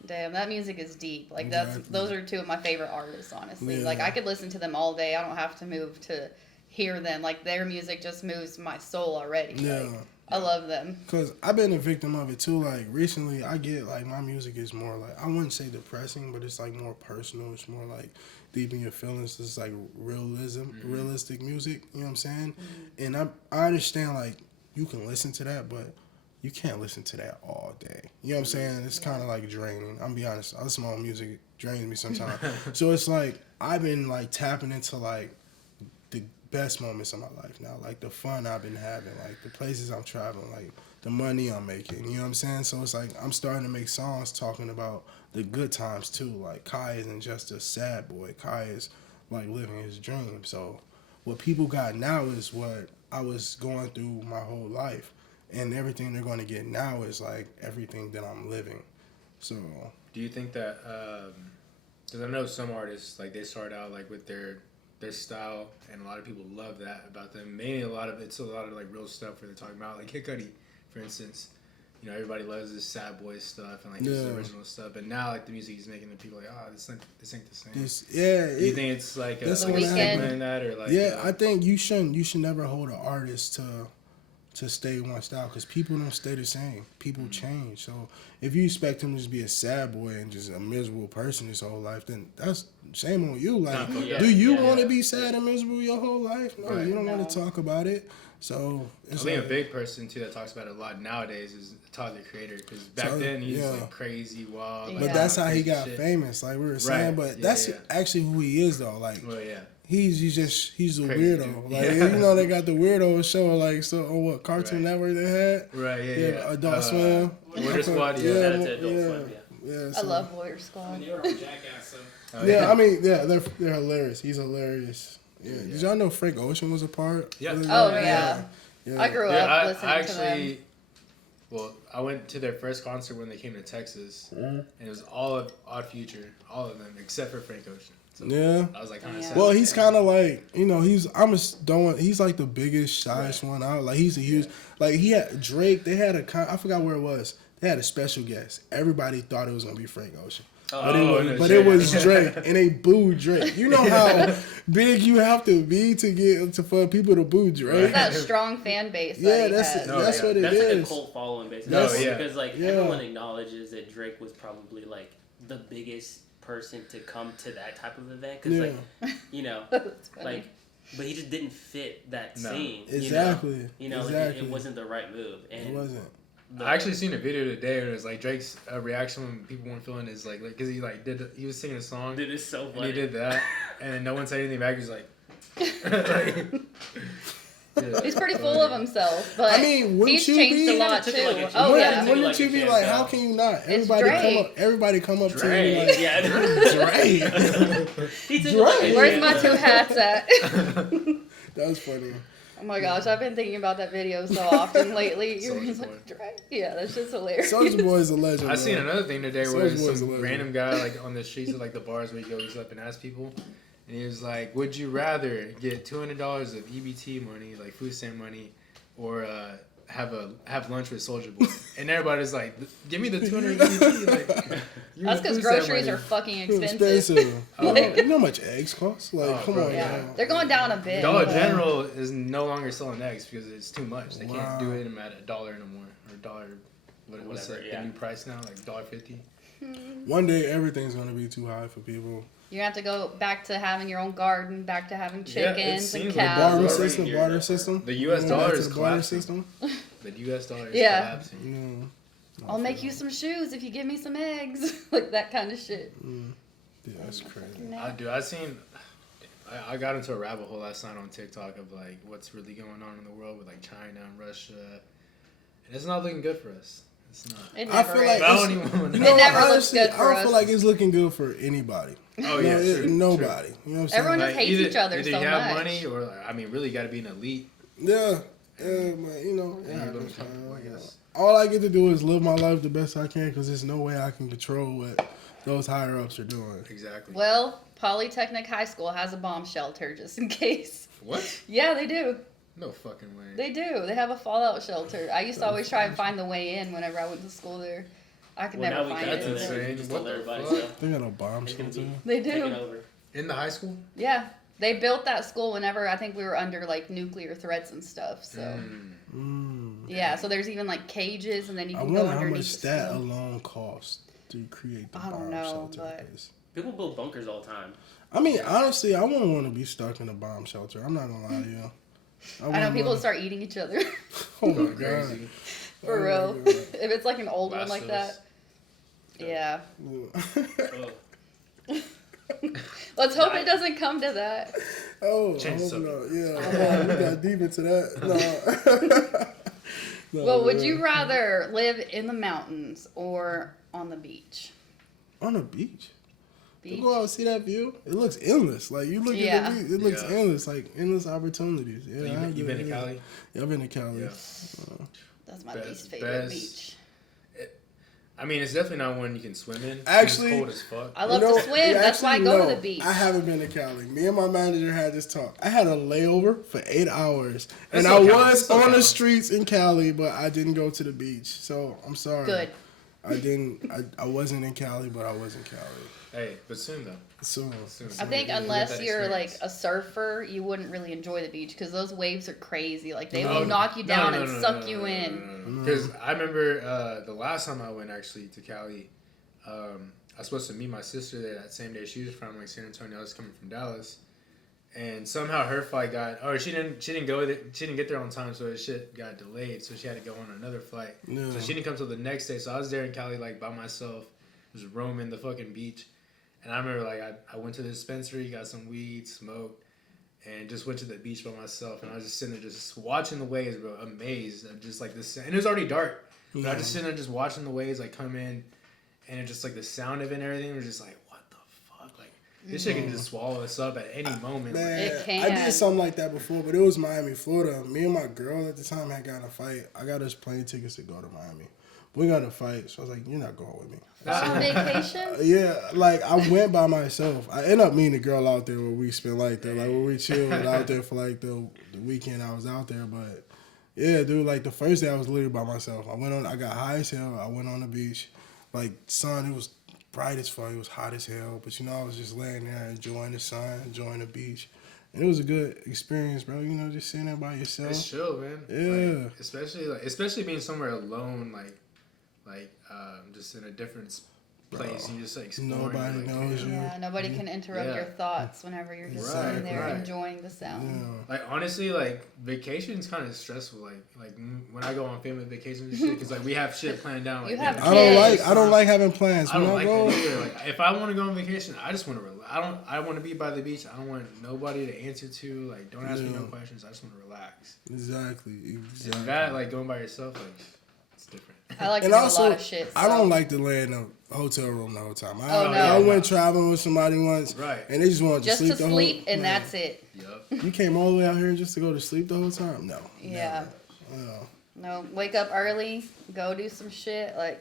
damn, that music is deep. Like Exactly. those are 2 of my favorite artists, honestly. Yeah. Like I could listen to them all day. I don't have to move to hear them. Like their music just moves my soul already. Yeah. Like, I love them. Cause I've been a victim of it too. Like recently, I get like my music is more like I wouldn't say depressing, but it's like more personal. It's more like deep in your feelings. It's like realistic music. You know what I'm saying? And I understand like you can listen to that, but you can't listen to that all day. You know what I'm saying? It's kind of like draining. I'm be honest. I listen to my own music, it drains me sometimes. So it's like I've been like tapping into like the best moments of my life now, like the fun I've been having, like the places I'm traveling, like the money I'm making, you know what I'm saying? So it's like I'm starting to make songs talking about the good times too. Like Kai isn't just a sad boy. Kai is like living his dream. So what people got now is what I was going through my whole life, and everything they're going to get now is like everything that I'm living. So Do you think that, because I know some artists, like they start out like with their style, and a lot of people love that about them. Mainly it's a lot of like real stuff where they're talking about like Kid Cudi, for instance. You know, everybody loves this sad boy stuff and like this original stuff. But now like the music he's making, the people are like, oh, this ain't the same. Do you think it's like a that's like what a happened. stigma in that, or like? I think you should never hold an artist to stay one style because people don't stay the same. People change. So if you expect him to just be a sad boy and just a miserable person his whole life, then that's shame on you. Like, do you want to be sad and miserable your whole life? No, you don't want to talk about it. So I think a big person too that talks about it a lot nowadays is Tyler the Creator, because back then he's like crazy, wild. But that's how he got famous, like we were saying. But that's actually who he is, though. Like, he's a weirdo. Like you know, they got the weirdo show like on what Cartoon Network they had. Adult Swim. Warrior Squad. I love Warrior Squad. They were on Jackass. So. I mean, they're hilarious. He's hilarious. Yeah. Did y'all know Frank Ocean was a part? Yeah. I grew up listening to them. Well, I went to their first concert when they came to Texas, and it was all of Odd Future, all of them except for Frank Ocean. So I was like kind of sad. Well, he's kind of like, you know, he's like the biggest, shyest one out. Like he's a huge, like he had Drake. They had I forgot where it was. They had a special guest. Everybody thought it was gonna be Frank Ocean. But it was Drake, and they booed Drake. You know how big you have to be for people to boo Drake. It's that strong fan base. That's what it is. That's like a cult following, basically. Because like everyone acknowledges that Drake was probably like the biggest person to come to that type of event. Because like, you know, like, but he just didn't fit that scene. Exactly. You know, like it wasn't the right move. And it wasn't. I actually seen a video today and it was like Drake's reaction when people weren't feeling his like because he was singing a song. Dude, it's so funny. And he did that and no one said anything back. He was like, he's pretty full of himself, but I mean, he's changed a lot too. Wouldn't you be like, how can you not? Everybody come up to you like, Drake. Where's my two hats at? That was funny. Oh my gosh, I've been thinking about that video so often lately. You're like, Drake? Yeah, that's just hilarious. Soulja Boy's a legend. I seen another thing today where some random guy like on the streets of like the bars where he goes up and asks people, and he was like, "Would you rather get $200 of EBT money, like food stamp money, or have lunch with Soulja Boy?" And everybody's like, "Give me the 200 EBT." Like, that's because groceries are fucking expensive. You know how much eggs cost? Like, come on. Yeah. They're going down a bit. Dollar General is no longer selling eggs because it's too much. They can't do it at $1 no more or $1. What's the new price now? Like $1.50. One day everything's gonna be too high for people. You have to go back to having your own garden, back to having chickens and cows. Barter system. The U.S. dollar is collapsing. The U.S. dollar is collapsing. I'll make you some shoes if you give me some eggs. Like that kind of shit. Yeah, that's crazy. I got into a rabbit hole last night on TikTok of like what's really going on in the world with like China and Russia. And it's not looking good for us. It's not. I feel like it never looks good for us. I don't feel like it's looking good for anybody. Oh yeah, nobody. You know what I'm saying? Everyone just hates each other so much. Either you have money or I mean, really got to be an elite. Yeah, but you know, I guess. All I get to do is live my life the best I can because there's no way I can control what those higher ups are doing. Exactly. Well, Polytechnic High School has a bomb shelter just in case. What? Yeah, they do. No fucking way. They do. They have a fallout shelter. I used to always try and find the way in whenever I went to school there. I could never find it. That's insane. They got a bomb shelter? They do. In the high school? Yeah. They built that school whenever I think we were under like nuclear threats and stuff. So yeah, so there's even like cages and then you can go underneath. I wonder how much that alone costs to create the bomb shelter. But people build bunkers all the time. I mean, honestly, I wouldn't want to be stuck in a bomb shelter. I'm not gonna lie to you. I know people start eeating each other. Oh my god. For real. If it's like an old one like that. Yeah. Let's hope it doesn't come to that. Oh, I hope not. Yeah, we got deep into that. No. Well, would you rather live in the mountains or on the beach? On the beach? You go out and see that view. It looks endless. Like you look at the view, it looks endless. Like endless opportunities. Yeah, you been to Cali? Yeah, I've been to Cali. Yeah. That's my least favorite beach. I mean, it's definitely not one you can swim in. Actually, it's cold as fuck. I love to swim. That's why I go to the beach. I haven't been to Cali. Me and my manager had this talk. I had a layover for 8 hours, and I was on the streets in Cali, but I didn't go to the beach. So I'm sorry. Good. I wasn't in Cali, but I was in Cali. Hey, but soon though. Soon. I think You'll get unless that you're like experience. a surfer, you wouldn't really enjoy the beach because those waves are crazy. Like they No, will knock you down and no, suck you in. Because I remember the last time I went actually to Cali, I was supposed to meet my sister there that same day. She was from like San Antonio. I was coming from Dallas, and somehow her flight got. Oh, she didn't go. She didn't get there on time, so the shit got delayed. So she had to go on another flight. Yeah. So she didn't come till the next day. So I was there in Cali like by myself, just roaming the fucking beach. And I remember like I went to the dispensary, got some weed, smoked, and just went to the beach by myself. And I was just sitting there just watching the waves, bro, amazed at just like this. And it was already dark, but I was just sitting there just watching the waves like come in, and it just like the sound of it and everything was just like, what the fuck, like this shit can just swallow us up at any moment. Man, It can. I did something like that before, but it was Miami, Florida. Me and my girl at the time had gotten a fight. I got us plane tickets to go to Miami. We got in a fight, so I was like, "You're not going with me." On vacation? Yeah, like I went by myself. I ended up meeting a girl out there where we spent like where we chilled out there for like the weekend I was out there. But yeah, dude, like the first day I was literally by myself. I got high as hell. I went on the beach, like sun. It was bright as fuck. It was hot as hell. But I was just laying there enjoying the sun, enjoying the beach. And it was a good experience, bro. Just sitting there by yourself. It's chill, man. Yeah. Like, especially being somewhere alone, like just in a different place, and you just like exploring. Nobody knows you. Yeah, nobody can interrupt your thoughts whenever you're just sitting there Right. enjoying the sound. Yeah. Like honestly, like vacation's kind of stressful. Like when I go on family vacations and shit, because like we have shit planned out. Like, You have yeah, I don't like having plans. I When don't I like go, that either. Like if I want to go on vacation, I just want to relax. I want to be by the beach. I don't want nobody to answer to. Like don't ask me no questions. I just want to relax. Exactly. And that like going by yourself, like it's different. I like to And do also, a lot of shit. I don't like to lay in a hotel room the whole time. Oh, no. I went traveling with somebody once, Right. and they just wanted just to to sleep sleep the whole and man, that's it. Yup. You came all the way out here just to go to sleep the whole time? No. Yeah. Never. No. No, wake up early, go do some shit. Like,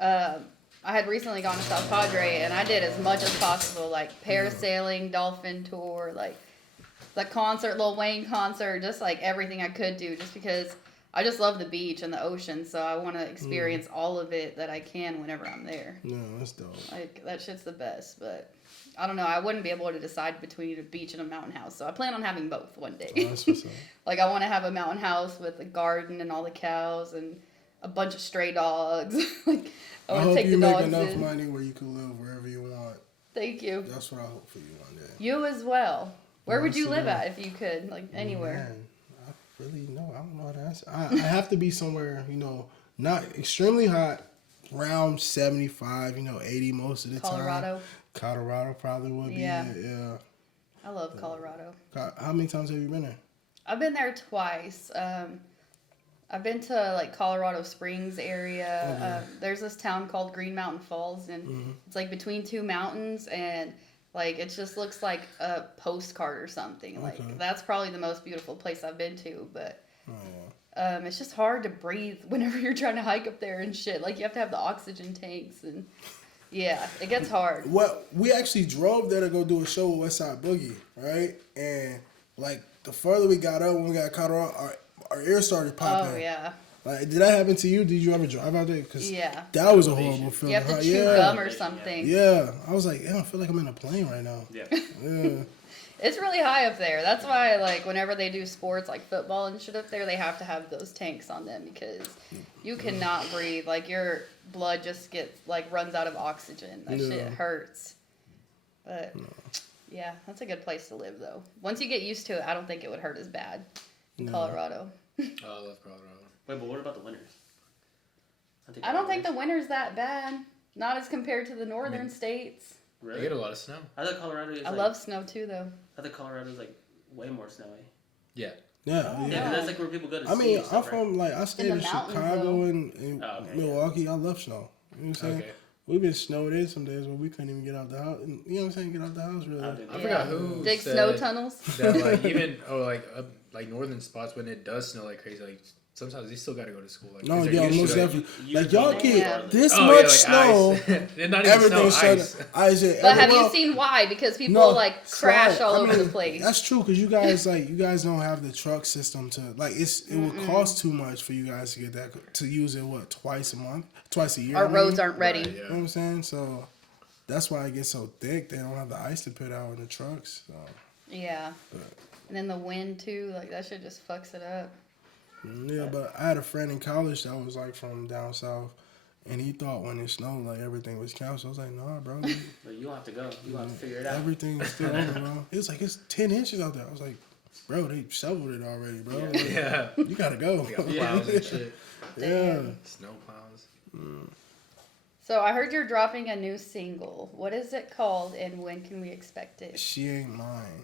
I had recently gone to South Padre, and I did as much as possible, like parasailing, dolphin tour, like the concert, Lil Wayne concert, just like everything I could do, just because I just love the beach and the ocean, so I want to experience all of it that I can whenever I'm there. No, that's dope. Like, that shit's the best, but I don't know, I wouldn't be able to decide between a beach and a mountain house, so I plan on having both one day. Oh, that's what's up. Like, I want to have a mountain house with a garden and all the cows and a bunch of stray dogs. Like, I I want to hope take you the make dogs enough in. money where you can live wherever you want. Thank you. That's what I hope for you one day. You as well. Where would you Yes, live ma'am. at if you could? Like, anywhere. Man, I really know. I don't know how to answer. I have to be somewhere, not extremely hot, around 75, 80 most of the Colorado. time. Colorado probably would be Yeah. it, yeah. I love Colorado. How many times have you been there? I've been there twice. I've been to like Colorado Springs area. There's this town called Green Mountain Falls, and it's like between two mountains, and like it just looks like a postcard or something. Like that's probably the most beautiful place I've been to, but it's just hard to breathe whenever you're trying to hike up there and shit. Like you have to have the oxygen tanks, and yeah, it gets hard. Well, we actually drove there to go do a show with West Side Boogie, right? And like the further we got up, when we got Colorado, our ear started popping. Oh yeah. Like, did that happen to you? Did you ever drive out there? Cause Yeah. that was a horrible feeling. You have to chew yeah. gum or something. Yeah, I was like, I feel like I'm in a plane right now. Yeah. Yeah. It's really high up there. That's why, like, whenever they do sports like football and shit up there, they have to have those tanks on them because you cannot breathe. Like, your blood just runs out of oxygen. That shit hurts. But, yeah, that's a good place to live, though. Once you get used to it, I don't think it would hurt as bad in Colorado. Oh, I love Colorado. Wait, but what about the winters? I don't think the winter's that bad. Not as compared to the northern states. They Really? get a lot of snow. I thought Colorado is I love snow, too, though. I thought Colorado's like way more snowy. Yeah. Yeah. Yeah, Yeah. but that's like where people go to I ski mean, and I'm stuff, right? from, I stayed the in mountains, Chicago though. and Oh, okay, Milwaukee. I love snow. You know what I'm saying? Okay. We've been snowed in some days where we couldn't even get out the house. You know what I'm saying? Get out the house, really. I forgot who Dig said snow tunnels. that like even like northern spots when it does snow like crazy, like sometimes you still gotta go to school. Like, No, 'cause they're yeah, used most to it. definitely. Like y'all Yeah. get this Oh, much yeah, like snow. ice. They're not even Everything snow, shut. ice. Ice. But have you seen why? Because people crash all over the place. That's true because you guys don't have the truck system to it would cost too much for you guys to get that to use it twice a year. Our roads aren't ready. Right, You know what I'm saying? So that's why it gets so thick. They don't have the ice to put out in the trucks. So. Yeah. And then the wind too, like that shit just fucks it up. Yeah, but I had a friend in college that was like from down south, and he thought when it snowed, like everything was canceled. I was like, nah, bro. But you don't have to go. You don't have to figure it out. Everything is still open, bro. It was like, it's 10 inches out there. I was like, bro, they shoveled it already, bro. Yeah. Like, Yeah. you gotta go. We got plows and shit. Yeah. Snow plows. So I heard you're dropping a new single. What is it called, and when can we expect it? She Ain't Mine.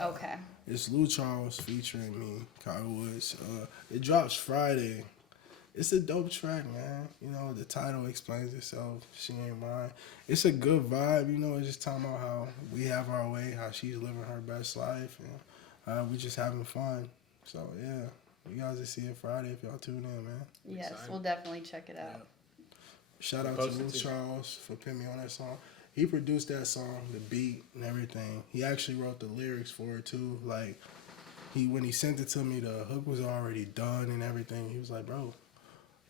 Okay. It's Lou Charles featuring me, Kyle Woods. It drops Friday. It's a dope track, man. You know, the title explains itself. She Ain't Mine. It's a good vibe. You know, it's just talking about how we have our way, how she's living her best life, and we just having fun. So, yeah. You guys will see it Friday if y'all tune in, man. Yes, Excited. we'll definitely check it out. Shout out to Lou Charles for putting me on that song. He produced that song, the beat and everything. He actually wrote the lyrics for it too. Like when he sent it to me, the hook was already done and everything. He was like, "Bro,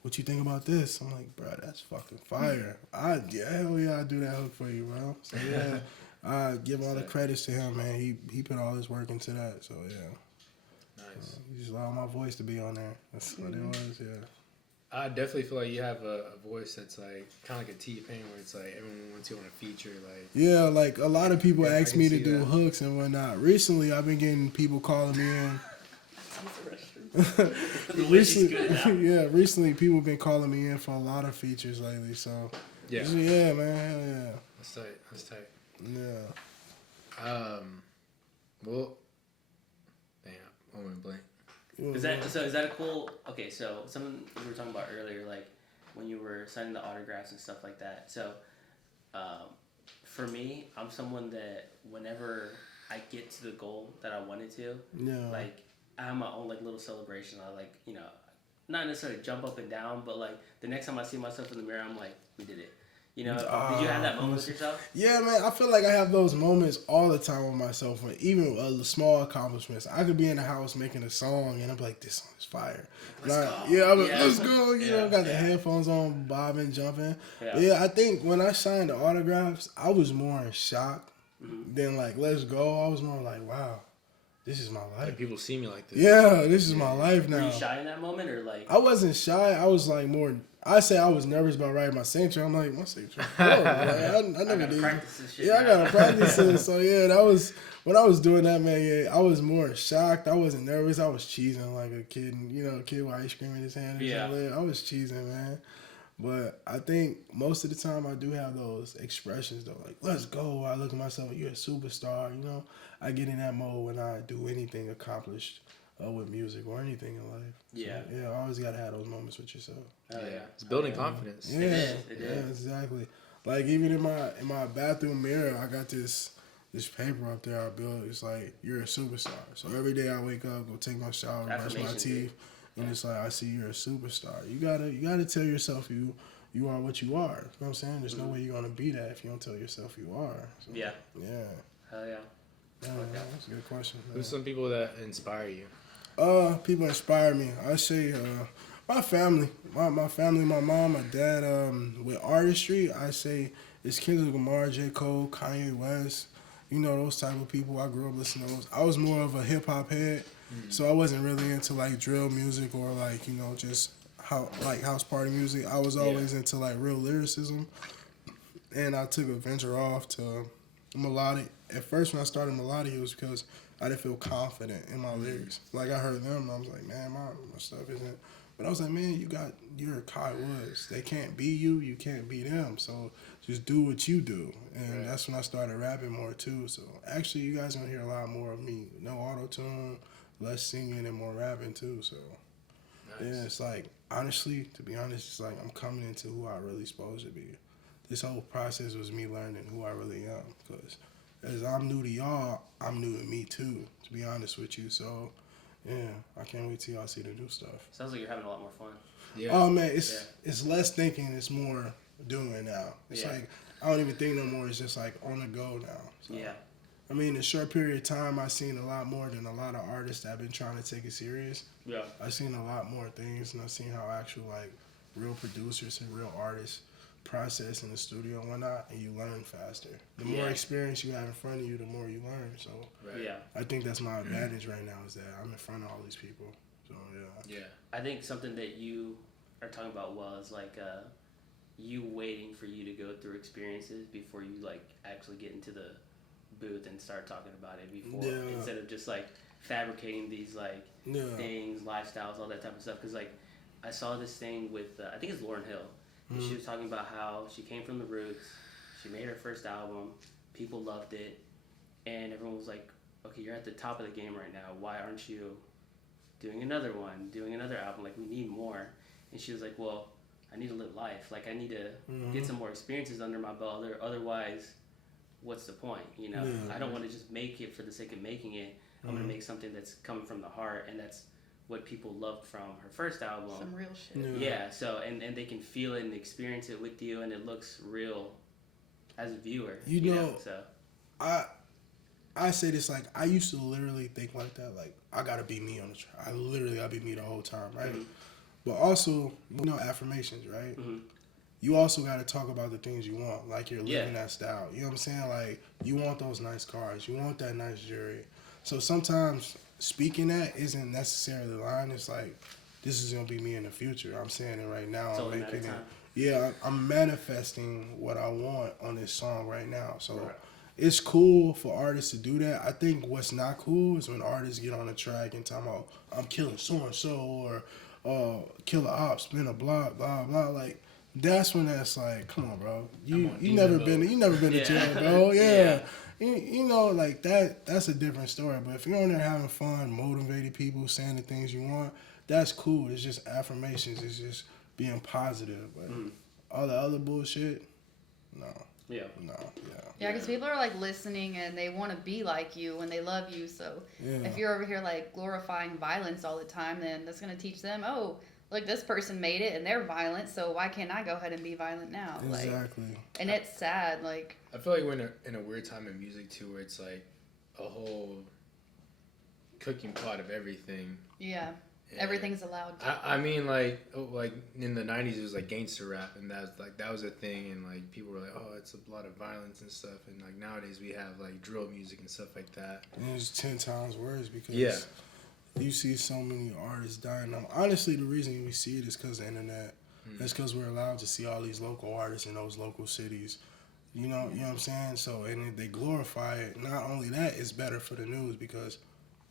what you think about this?" I'm like, "Bro, that's fucking fire." Hell yeah, I do that hook for you, bro. So yeah, I give all the credits to him, man. He put all his work into that. So yeah, Nice. he just allowed my voice to be on there. That's what it was. Yeah. I definitely feel like you have a voice that's like kind of like a T-Pain, where it's like everyone wants you on a feature. Like, Yeah, like a lot of people Yeah, I ask can me to see do that. hooks and whatnot. Recently, I've been getting people calling me in. Recently people been calling me in for a lot of features lately. So yeah, yeah, man, hell yeah, that's tight. That's tight. yeah. Well, damn, I went blank. Is that a cool? Okay, so something we were talking about earlier, like when you were signing the autographs and stuff like that. So, for me, I'm someone that whenever I get to the goal that I wanted to, like I have my own like little celebration. I like not necessarily jump up and down, but like the next time I see myself in the mirror, I'm like, we did it. Did you have that moment with yourself? Yeah, man. I feel like I have those moments all the time with myself. Even the small accomplishments. I could be in the house making a song, and I'm like, "This song is fire." Let's go. Yeah, I'm like, let's go. You know, got the headphones on, bobbing, jumping. Yeah, I think when I signed the autographs, I was more in shock than like, "Let's go." I was more like, "Wow, this is my life." Like people see me like this. Yeah, this is my life now. Were you shy in that moment, or like? I wasn't shy. I was like more. I say I was nervous about writing my signature. I'm like, my signature. I never did. Practice this shit. Yeah, I gotta practice it. So yeah, that was when I was doing that, man. Yeah, I was more shocked. I wasn't nervous. I was cheesing like a kid, a kid with ice cream in his hand. Yeah. I was cheesing, man. But I think most of the time I do have those expressions though, like "let's go." I look at myself, "You're a superstar." I get in that mode when I do anything accomplished with music or anything in life. Yeah. So, yeah, I always gotta have those moments with yourself. Oh, yeah. It's building confidence. Yeah, It is. exactly. Like even in my bathroom mirror, I got this paper up there I built. It's like, "You're a superstar." So every day I wake up, go take my shower, brush my Affirmation, teeth, and it's like I see you're a superstar. You gotta tell yourself you are what you are. You know what I'm saying? There's no way you're gonna be that if you don't tell yourself you are. So, Yeah. Yeah. Hell yeah. Yeah, that's a good question. Man. Who's some people that inspire you? People inspire me. I say my family, my family, my mom, my dad. With artistry, I say it's Kendrick Lamar, J. Cole, Kanye West. Those type of people. I grew up listening to those. I was more of a hip hop head, so I wasn't really into like drill music or like just house party music. I was always into like real lyricism, and I took a venture off to melodic. At first, when I started melodic, it was because I didn't feel confident in my lyrics. Like I heard them, and I was like, man, my stuff isn't. But I was like, man, you're Kai Woods. They can't be you. You can't be them. So just do what you do. And that's when I started rapping more too. So actually, you guys gonna hear a lot more of me. No auto tune, less singing, and more rapping too. So yeah, it's like honestly, to be honest, it's like I'm coming into who I really supposed to be. This whole process was me learning who I really am. Because as I'm new to y'all, I'm new to me too, to be honest with you. So Yeah, I can't wait till y'all see the new stuff. Sounds like you're having a lot more fun. Yeah. Oh man, it's less thinking, it's more doing now. It's like I don't even think no more. It's just like on the go now. So, Yeah. I mean, in a short period of time, I've seen a lot more than a lot of artists that have been trying to take it serious. Yeah. I've seen a lot more things, and I've seen how actual like real producers and real artists process in the studio and whatnot, and you learn faster. The more experience you have in front of you, the more you learn. So Yeah. I think that's my advantage right now is that I'm in front of all these people. So yeah. Yeah. I think something that you are talking about was like you waiting for you to go through experiences before you like actually get into the booth and start talking about it before instead of just like fabricating these like things, lifestyles, all that type of stuff. Because like I saw this thing with I think it's Lauryn Hill. And she was talking about how she came from the roots. She made her first album. People loved it, and everyone was like, "Okay, you're at the top of the game right now. Why aren't you doing another one, doing another album? Like we need more." And she was like, "Well, I need to live life. Like I need to get some more experiences under my belt. Otherwise, what's the point? You know, I don't want to just make it for the sake of making it. I'm gonna make something that's coming from the heart, and that's what people loved from her first album. Some real shit. Yeah. So and they can feel it and experience it with you, and it looks real as a viewer. You know. So I say this like I used to literally think like that. Like I gotta be me on the track. I gotta be me the whole time, right? But also, you know, affirmations, right? You also got to talk about the things you want, like you're living that style. You know what I'm saying? Like, you want those nice cars. You want that nice jewelry. So sometimes speaking that isn't necessarily the line. It's like, this is going to be me in the future. I'm saying it right now. I'm making it. Yeah, I'm manifesting what I want on this song right now. So it's cool for artists to do that. I think what's not cool is when artists get on the track and talk about, I'm killing so-and-so or killer ops, spin a block, blah, blah. Like, that's when that's like, come on, bro. You never been to jail, bro. Yeah. You know, like that's a different story. But if you're on there having fun, motivating people, saying the things you want, that's cool. It's just affirmations. It's just being positive. But all the other bullshit, no. Yeah. No. Yeah, because people are like listening and they want to be like you when they love you. So if you're over here like glorifying violence all the time, then that's gonna teach them, oh, like this person made it and they're violent, so why can't I go ahead and be violent now? Exactly. Like, and it's sad. Like I feel like we're in a weird time in music too, where it's like a whole cooking pot of everything. Yeah. And everything's allowed. I mean, like in the '90s, it was like gangster rap, and that was a thing, and like people were like, oh, it's a lot of violence and stuff, and like nowadays we have like drill music and stuff like that. And it's 10 times worse because you see so many artists dying. Now, honestly, the reason we see it is because of the internet. It's because we're allowed to see all these local artists in those local cities. You know what I'm saying? So, and they glorify it. Not only that, it's better for the news because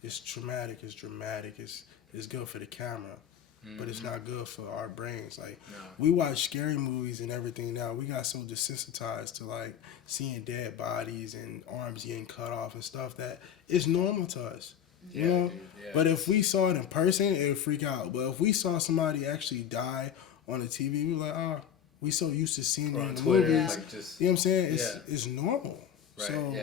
it's traumatic, it's dramatic, it's good for the camera. But it's not good for our brains. Like, we watch scary movies and everything now. We got so desensitized to, like, seeing dead bodies and arms getting cut off and stuff that it's normal to us. You know? But if we saw it in person, it would freak out. But if we saw somebody actually die on the TV, we were like, oh, we so used to seeing it in the movies. Like just, you know what I'm saying? It's normal. Right. So,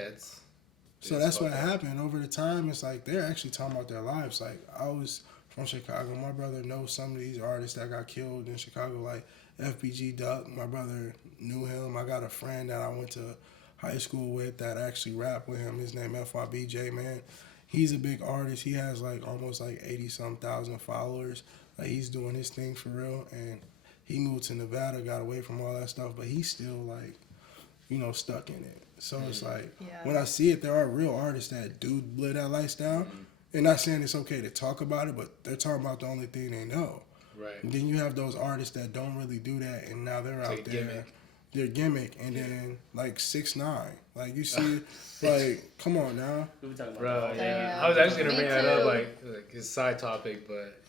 so that's what happened. Over the time, it's like they're actually talking about their lives. Like, I was from Chicago. My brother knows some of these artists that got killed in Chicago, like FBG Duck. My brother knew him. I got a friend that I went to high school with that actually rapped with him. His name FYBJ, man. He's a big artist. He has like almost like 80-some thousand followers. Like he's doing his thing for real. And he moved to Nevada, got away from all that stuff, but he's still like, you know, stuck in it. So it's like, when I see it, there are real artists that do live that lifestyle. And not saying it's okay to talk about it, but they're talking about the only thing they know. Right. And then you have those artists that don't really do that, and now they're out there. Gimmick. Their gimmick, and then like 6ix9ine, like you see, like come on now, bro. Yeah, I was actually gonna bring that up, like it's side topic, but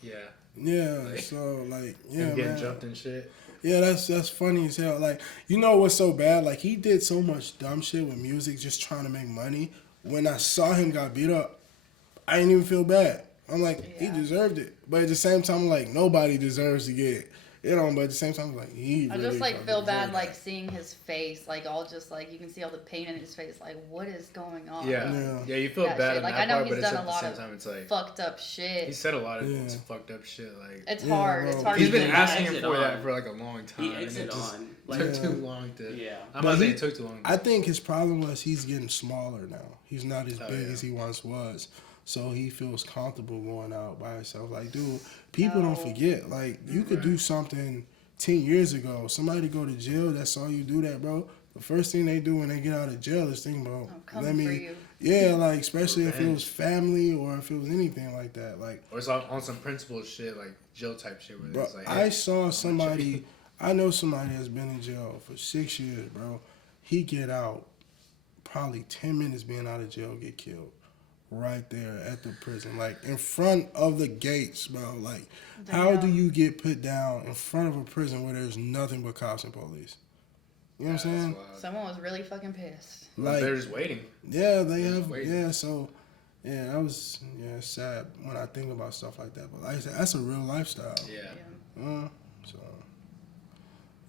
like, so like him getting jumped and shit. Yeah, that's funny as hell. Like, you know what's so bad? Like he did so much dumb shit with music, just trying to make money. When I saw him got beat up, I didn't even feel bad. I'm like, he deserved it, but at the same time, I'm like nobody deserves to get You know, but at the same time, like he. I really just like fucking feel bad deserved like that. seeing his face, like all just like you can see all the pain in his face. Like what is going on? Yeah, you feel That bad shit. in Like that I know part, he's but it's done a at the lot same of time, it's like fucked up shit. he said a lot of Yeah. fucked up shit. Like It's Yeah, hard. bro. It's hard. he's to been do asking that. him for that for like a long time. He and exit it just on. took Yeah. too long to. Yeah. I'm But not saying he- it took too long. I think his problem was he's getting smaller now. He's not as Oh, big yeah. as he once was. So he feels comfortable going out by himself. Like, dude, people don't No. forget. Like, you could do something 10 years ago. Somebody go to jail that saw you do that, bro. The first thing they do when they get out of jail is think about, Come let for me, you. yeah, like, especially if it Revenge. was family or if it was anything like that. Like, Or it's on some principle shit, like jail type shit. Where bro, it's like, I hey, saw somebody, I know somebody that's been in jail for 6 years, bro. He get out, probably 10 minutes being out of jail, get killed. Right there at the prison, like in front of the gates, bro. Like, how do you get put down in front of a prison where there's nothing but cops and police? You know what I'm saying? Someone was really fucking pissed. Like, they're just waiting. Yeah, they They're have. just waiting. Yeah, so yeah, that was sad when I think about stuff like that. But like I said, that's a real lifestyle. Yeah. So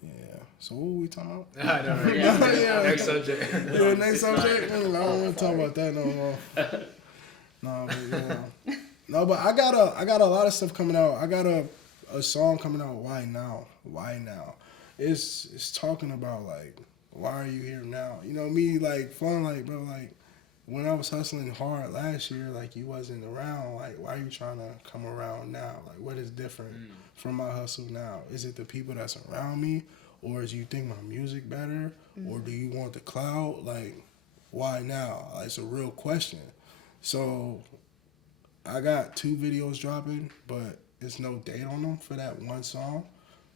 yeah. So what were we talking about? I know. Right? Yeah. Yeah. Next subject. Yeah, next It's subject. not- I don't want to talk about that no more. No, but yeah. No, but I got a lot of stuff coming out. I got a song coming out. Why now? Why now? It's talking about like, why are you here now? You know me, like fun, like bro, like when I was hustling hard last year, like you wasn't around. Like why are you trying to come around now? Like what is different from my hustle now? Is it the people that's around me, or is you think my music better, or do you want the cloud? Like why now? Like, it's a real question. So I got 2 videos dropping, but there's no date on them for that one song.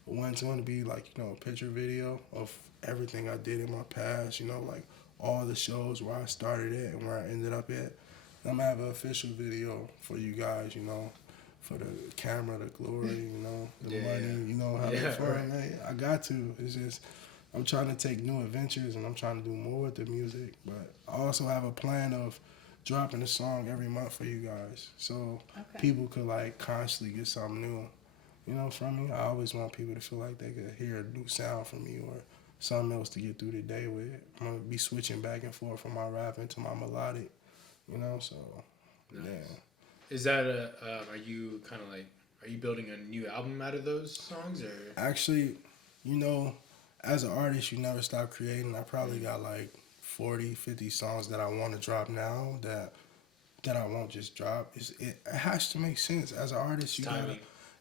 One's going to be like, you know, a picture video of everything I did in my past, you know, like all the shows where I started at and where I ended up at. I'm going to have an official video for you guys, you know, for the camera, the glory, you know, the money, you know, having fun. Right. Hey, I got to. It's just, I'm trying to take new adventures and I'm trying to do more with the music. But I also have a plan of dropping a song every month for you guys. So people could like constantly get something new. You know, from me, I always want people to feel like they could hear a new sound from me or something else to get through the day with. I'm going to be switching back and forth from my rapping to my melodic, you know, so, Nice. yeah. Is that are you kind of like, are you building a new album out of those songs or? Actually, you know, as an artist, you never stop creating. I probably got like 40, 50 songs that I want to drop now that I won't just drop. It has to make sense. As an artist, you gotta.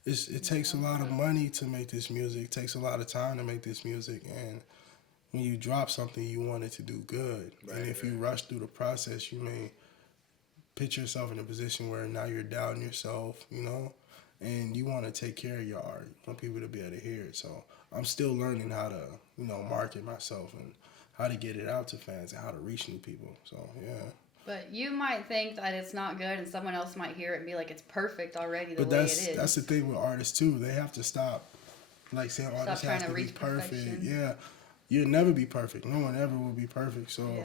It takes a lot of money to make this music. It takes a lot of time to make this music. And when you drop something, you want it to do good. Right, and if you rush through the process, you may put yourself in a position where now you're doubting yourself, you know? And you want to take care of your art. You want people to be able to hear it. So I'm still learning how to, you know, market myself and how to get it out to fans and how to reach new people. So, yeah. But you might think that it's not good, and someone else might hear it and be like, "It's perfect already the But way it is." that's the thing with artists too. They have to stop, like saying artists trying have to to be reach perfect. perfection. Yeah, you'll never be perfect. No one ever will be perfect. So Yeah.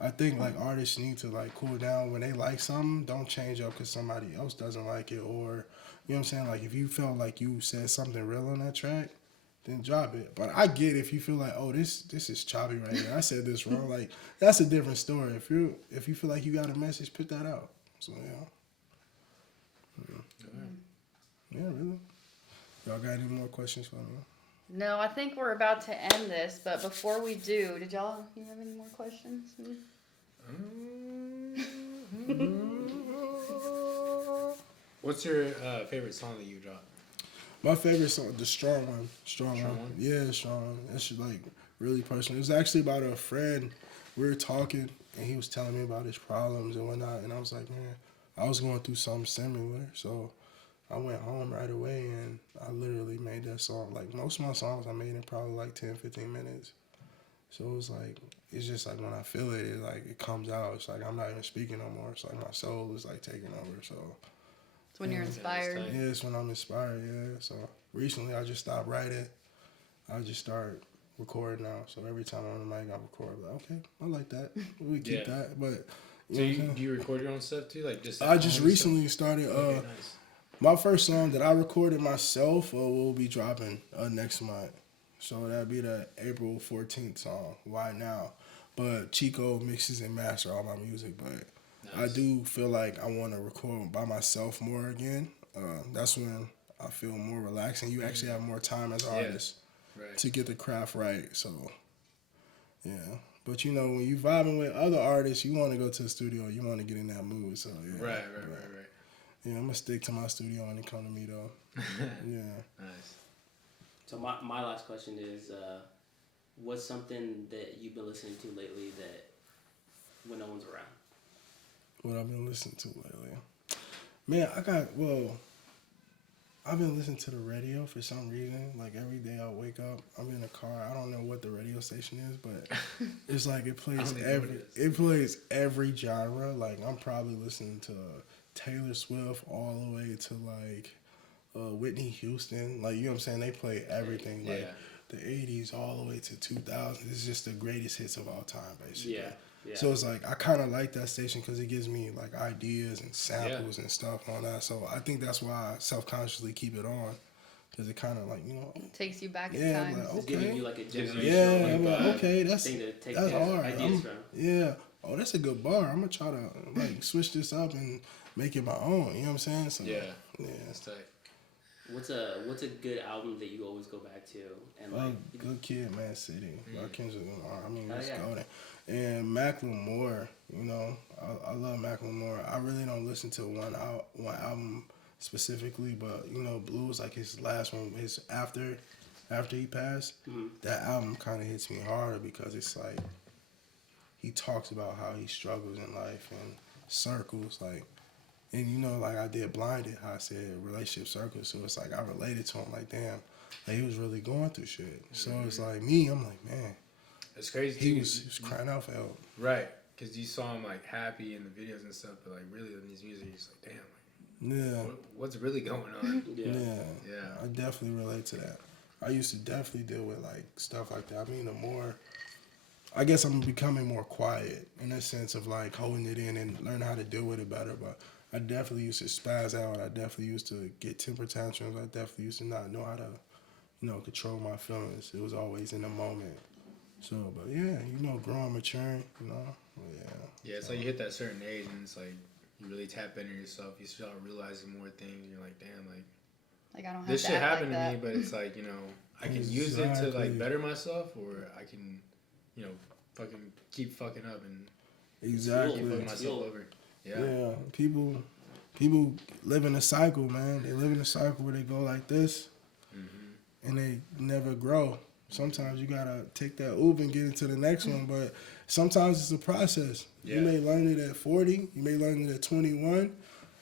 I think like artists need to like cool down when they like something. Don't change up because somebody else doesn't like it, or you know what I'm saying. Like if you felt like you said something real on that track, then drop it. But I get if you feel like, oh, this is choppy right here. I said this wrong. Like that's a different story. If you feel like you got a message, put that out. So yeah, really. Y'all got any more questions for me? No, I think we're about to end this, but before we do, you have any more questions? What's your favorite song that you dropped? My favorite song, the Strong One. Strong Strong One. One? Yeah, Strong One. That's like really personal. It was actually about a friend. We were talking, and he was telling me about his problems and whatnot, and I was like, man, I was going through something similar, so I went home right away, and I literally made that song. Like, most of my songs I made in probably like 10, 15 minutes. So it was like, it's just like when I feel it, it comes out. It's like I'm not even speaking no more. It's like my soul is like taking over, so. It's when you're inspired. Yeah, it's when I'm inspired, yeah. So recently I just stopped writing. I just started recording now. So every time I'm on the mic, I record. Like, okay, I like that. We keep that. But So do you record your own stuff too? Like just I just recently started. Okay, nice. My first song that I recorded myself will be dropping next month. So that'd be the April 14th song, Why Now? But Chico mixes and masters all my music, but Nice. I do feel like I want to record by myself more again. That's when I feel more relaxed and you actually have more time as an artist Right. to get the craft right. So, yeah. But you know, when you vibing with other artists, you want to go to the studio. You want to get in that mood. So, yeah. Right. Yeah, I'm going to stick to my studio when it come to me, though. Yeah. Nice. So my last question is, what's something that you've been listening to lately that when no one's around? What I've been listening to lately? Man, I've been listening to the radio for some reason. Like every day I wake up, I'm in the car. I don't know what the radio station is, but it's like it plays every genre. Like I'm probably listening to Taylor Swift all the way to like Whitney Houston. Like you know what I'm saying? They play everything. Yeah. Like the 80s all the way to 2000. It's just the greatest hits of all time, basically. Yeah. Yeah. So it's like I kind of like that station because it gives me like ideas and samples and stuff on that. So I think that's why I self-consciously keep it on because it kind of like It takes you back in yeah, time. I'm like, It's giving you like a Gives you- generational yeah, I'm like, okay, that's thing to take hard. ideas from. Yeah, oh, that's a good bar. I'm gonna try to like switch this up and make it my own. You know what I'm saying? So Yeah. yeah. That's tight. What's a good album that you always go back to and like? Good Kid, Mad City. Kendrick Lamar. I mean, Oh, let's yeah. go there. And Macklemore, you know, I love Macklemore. I really don't listen to one album specifically, but you know, Blue was like his last one. His after he passed, that album kind of hits me harder because it's like he talks about how he struggles in life and circles, like. And you know, like I did Blinded, how I said relationship circles. So it's like I related to him, like damn, like he was really going through shit. So it's like me, I'm like, man, It's crazy. he was crying out for help. Right. Because you saw him like happy in the videos and stuff, but like really in these music, he's like, damn, Yeah, what's really going on? yeah, I definitely relate to that. I used to definitely deal with like stuff like that. I mean, I guess I'm becoming more quiet in the sense of like holding it in and learn how to deal with it better. But I definitely used to spaz out. I definitely used to get temper tantrums. I definitely used to not know how to, you know, control my feelings. It was always in the moment. So, but yeah, you know, growing, maturing, you know, yeah. Yeah, it's like you hit that certain age and it's like you really tap into yourself. You start realizing more things. And you're like, damn, Like I don't have this to shit act happened like to that. me, but it's like, you know, I can use it to Exactly. like better myself, or I can, you know, fucking keep fucking up and Exactly. keep putting myself over. Yeah, people live in a cycle, man. They live in a cycle where they go like this, and they never grow. Sometimes you gotta take that Uber and get into the next one, but sometimes it's a process. Yeah. You may learn it at 40, you may learn it at 21,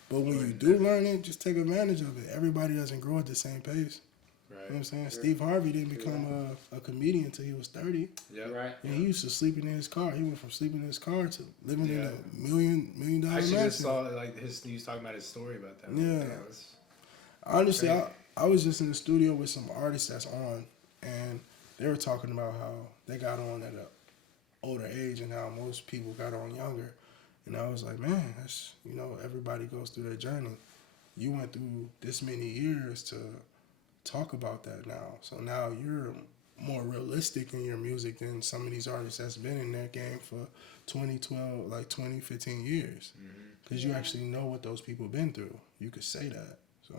but when you do learn it, just take advantage of it. Everybody doesn't grow at the same pace. Right. You know what I'm saying? Steve Harvey didn't become a comedian until he was 30. Yeah. Right. And he used to sleeping in his car. He went from sleeping in his car to living in a million dollar I actually mansion. just saw like he was talking about his story about that. Yeah. Like, damn, it's Honestly, crazy. I was just in the studio with some artists that's on, and they were talking about how they got on at an older age and how most people got on younger. And I was like, man, that's, you know, everybody goes through their journey. You went through this many years to talk about that now. So now you're more realistic in your music than some of these artists that's been in that game for 2012, like 20, 15 years. Because you actually know what those people been through. You could say that. So.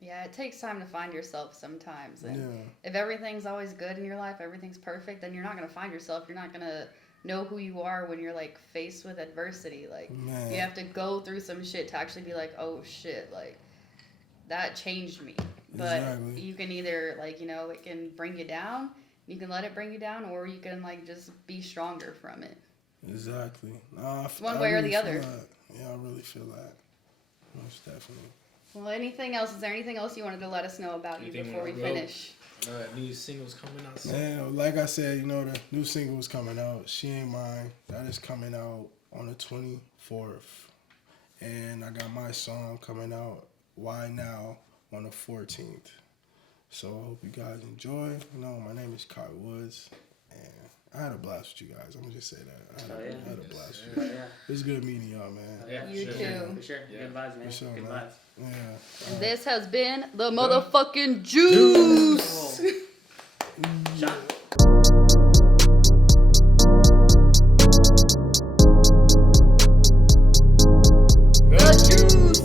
Yeah, it takes time to find yourself sometimes. And Yeah. if everything's always good in your life, everything's perfect, then you're not going to find yourself. You're not going to know who you are when you're like faced with adversity. Like Man. you have to go through some shit to actually be like, oh shit, like that changed me. But Exactly. you can either like, you know, it can bring you down, you can let it bring you down, or you can like just be stronger from it. Exactly. One way or the feel other. that. Yeah, I really feel that. Most definitely. Well, anything else? Is there anything else you wanted to let us know about you Anything before we more? Well, finish? new singles coming out soon. Man, like I said, you know, the new single is coming out. She Ain't Mine. That is coming out on the 24th. And I got my song coming out, Why Now, on the 14th. So I hope you guys enjoy. You know, my name is Kyle Woods, and I had a blast with you guys. I'm gonna just say that. I had a blast with Oh, you. yeah. It was good meeting y'all, man. Yeah, You for too. Sure. For sure. Yeah. Good vibes, man. For sure, Good man. vibes. Yeah. And this has been the motherfucking juice. Shot.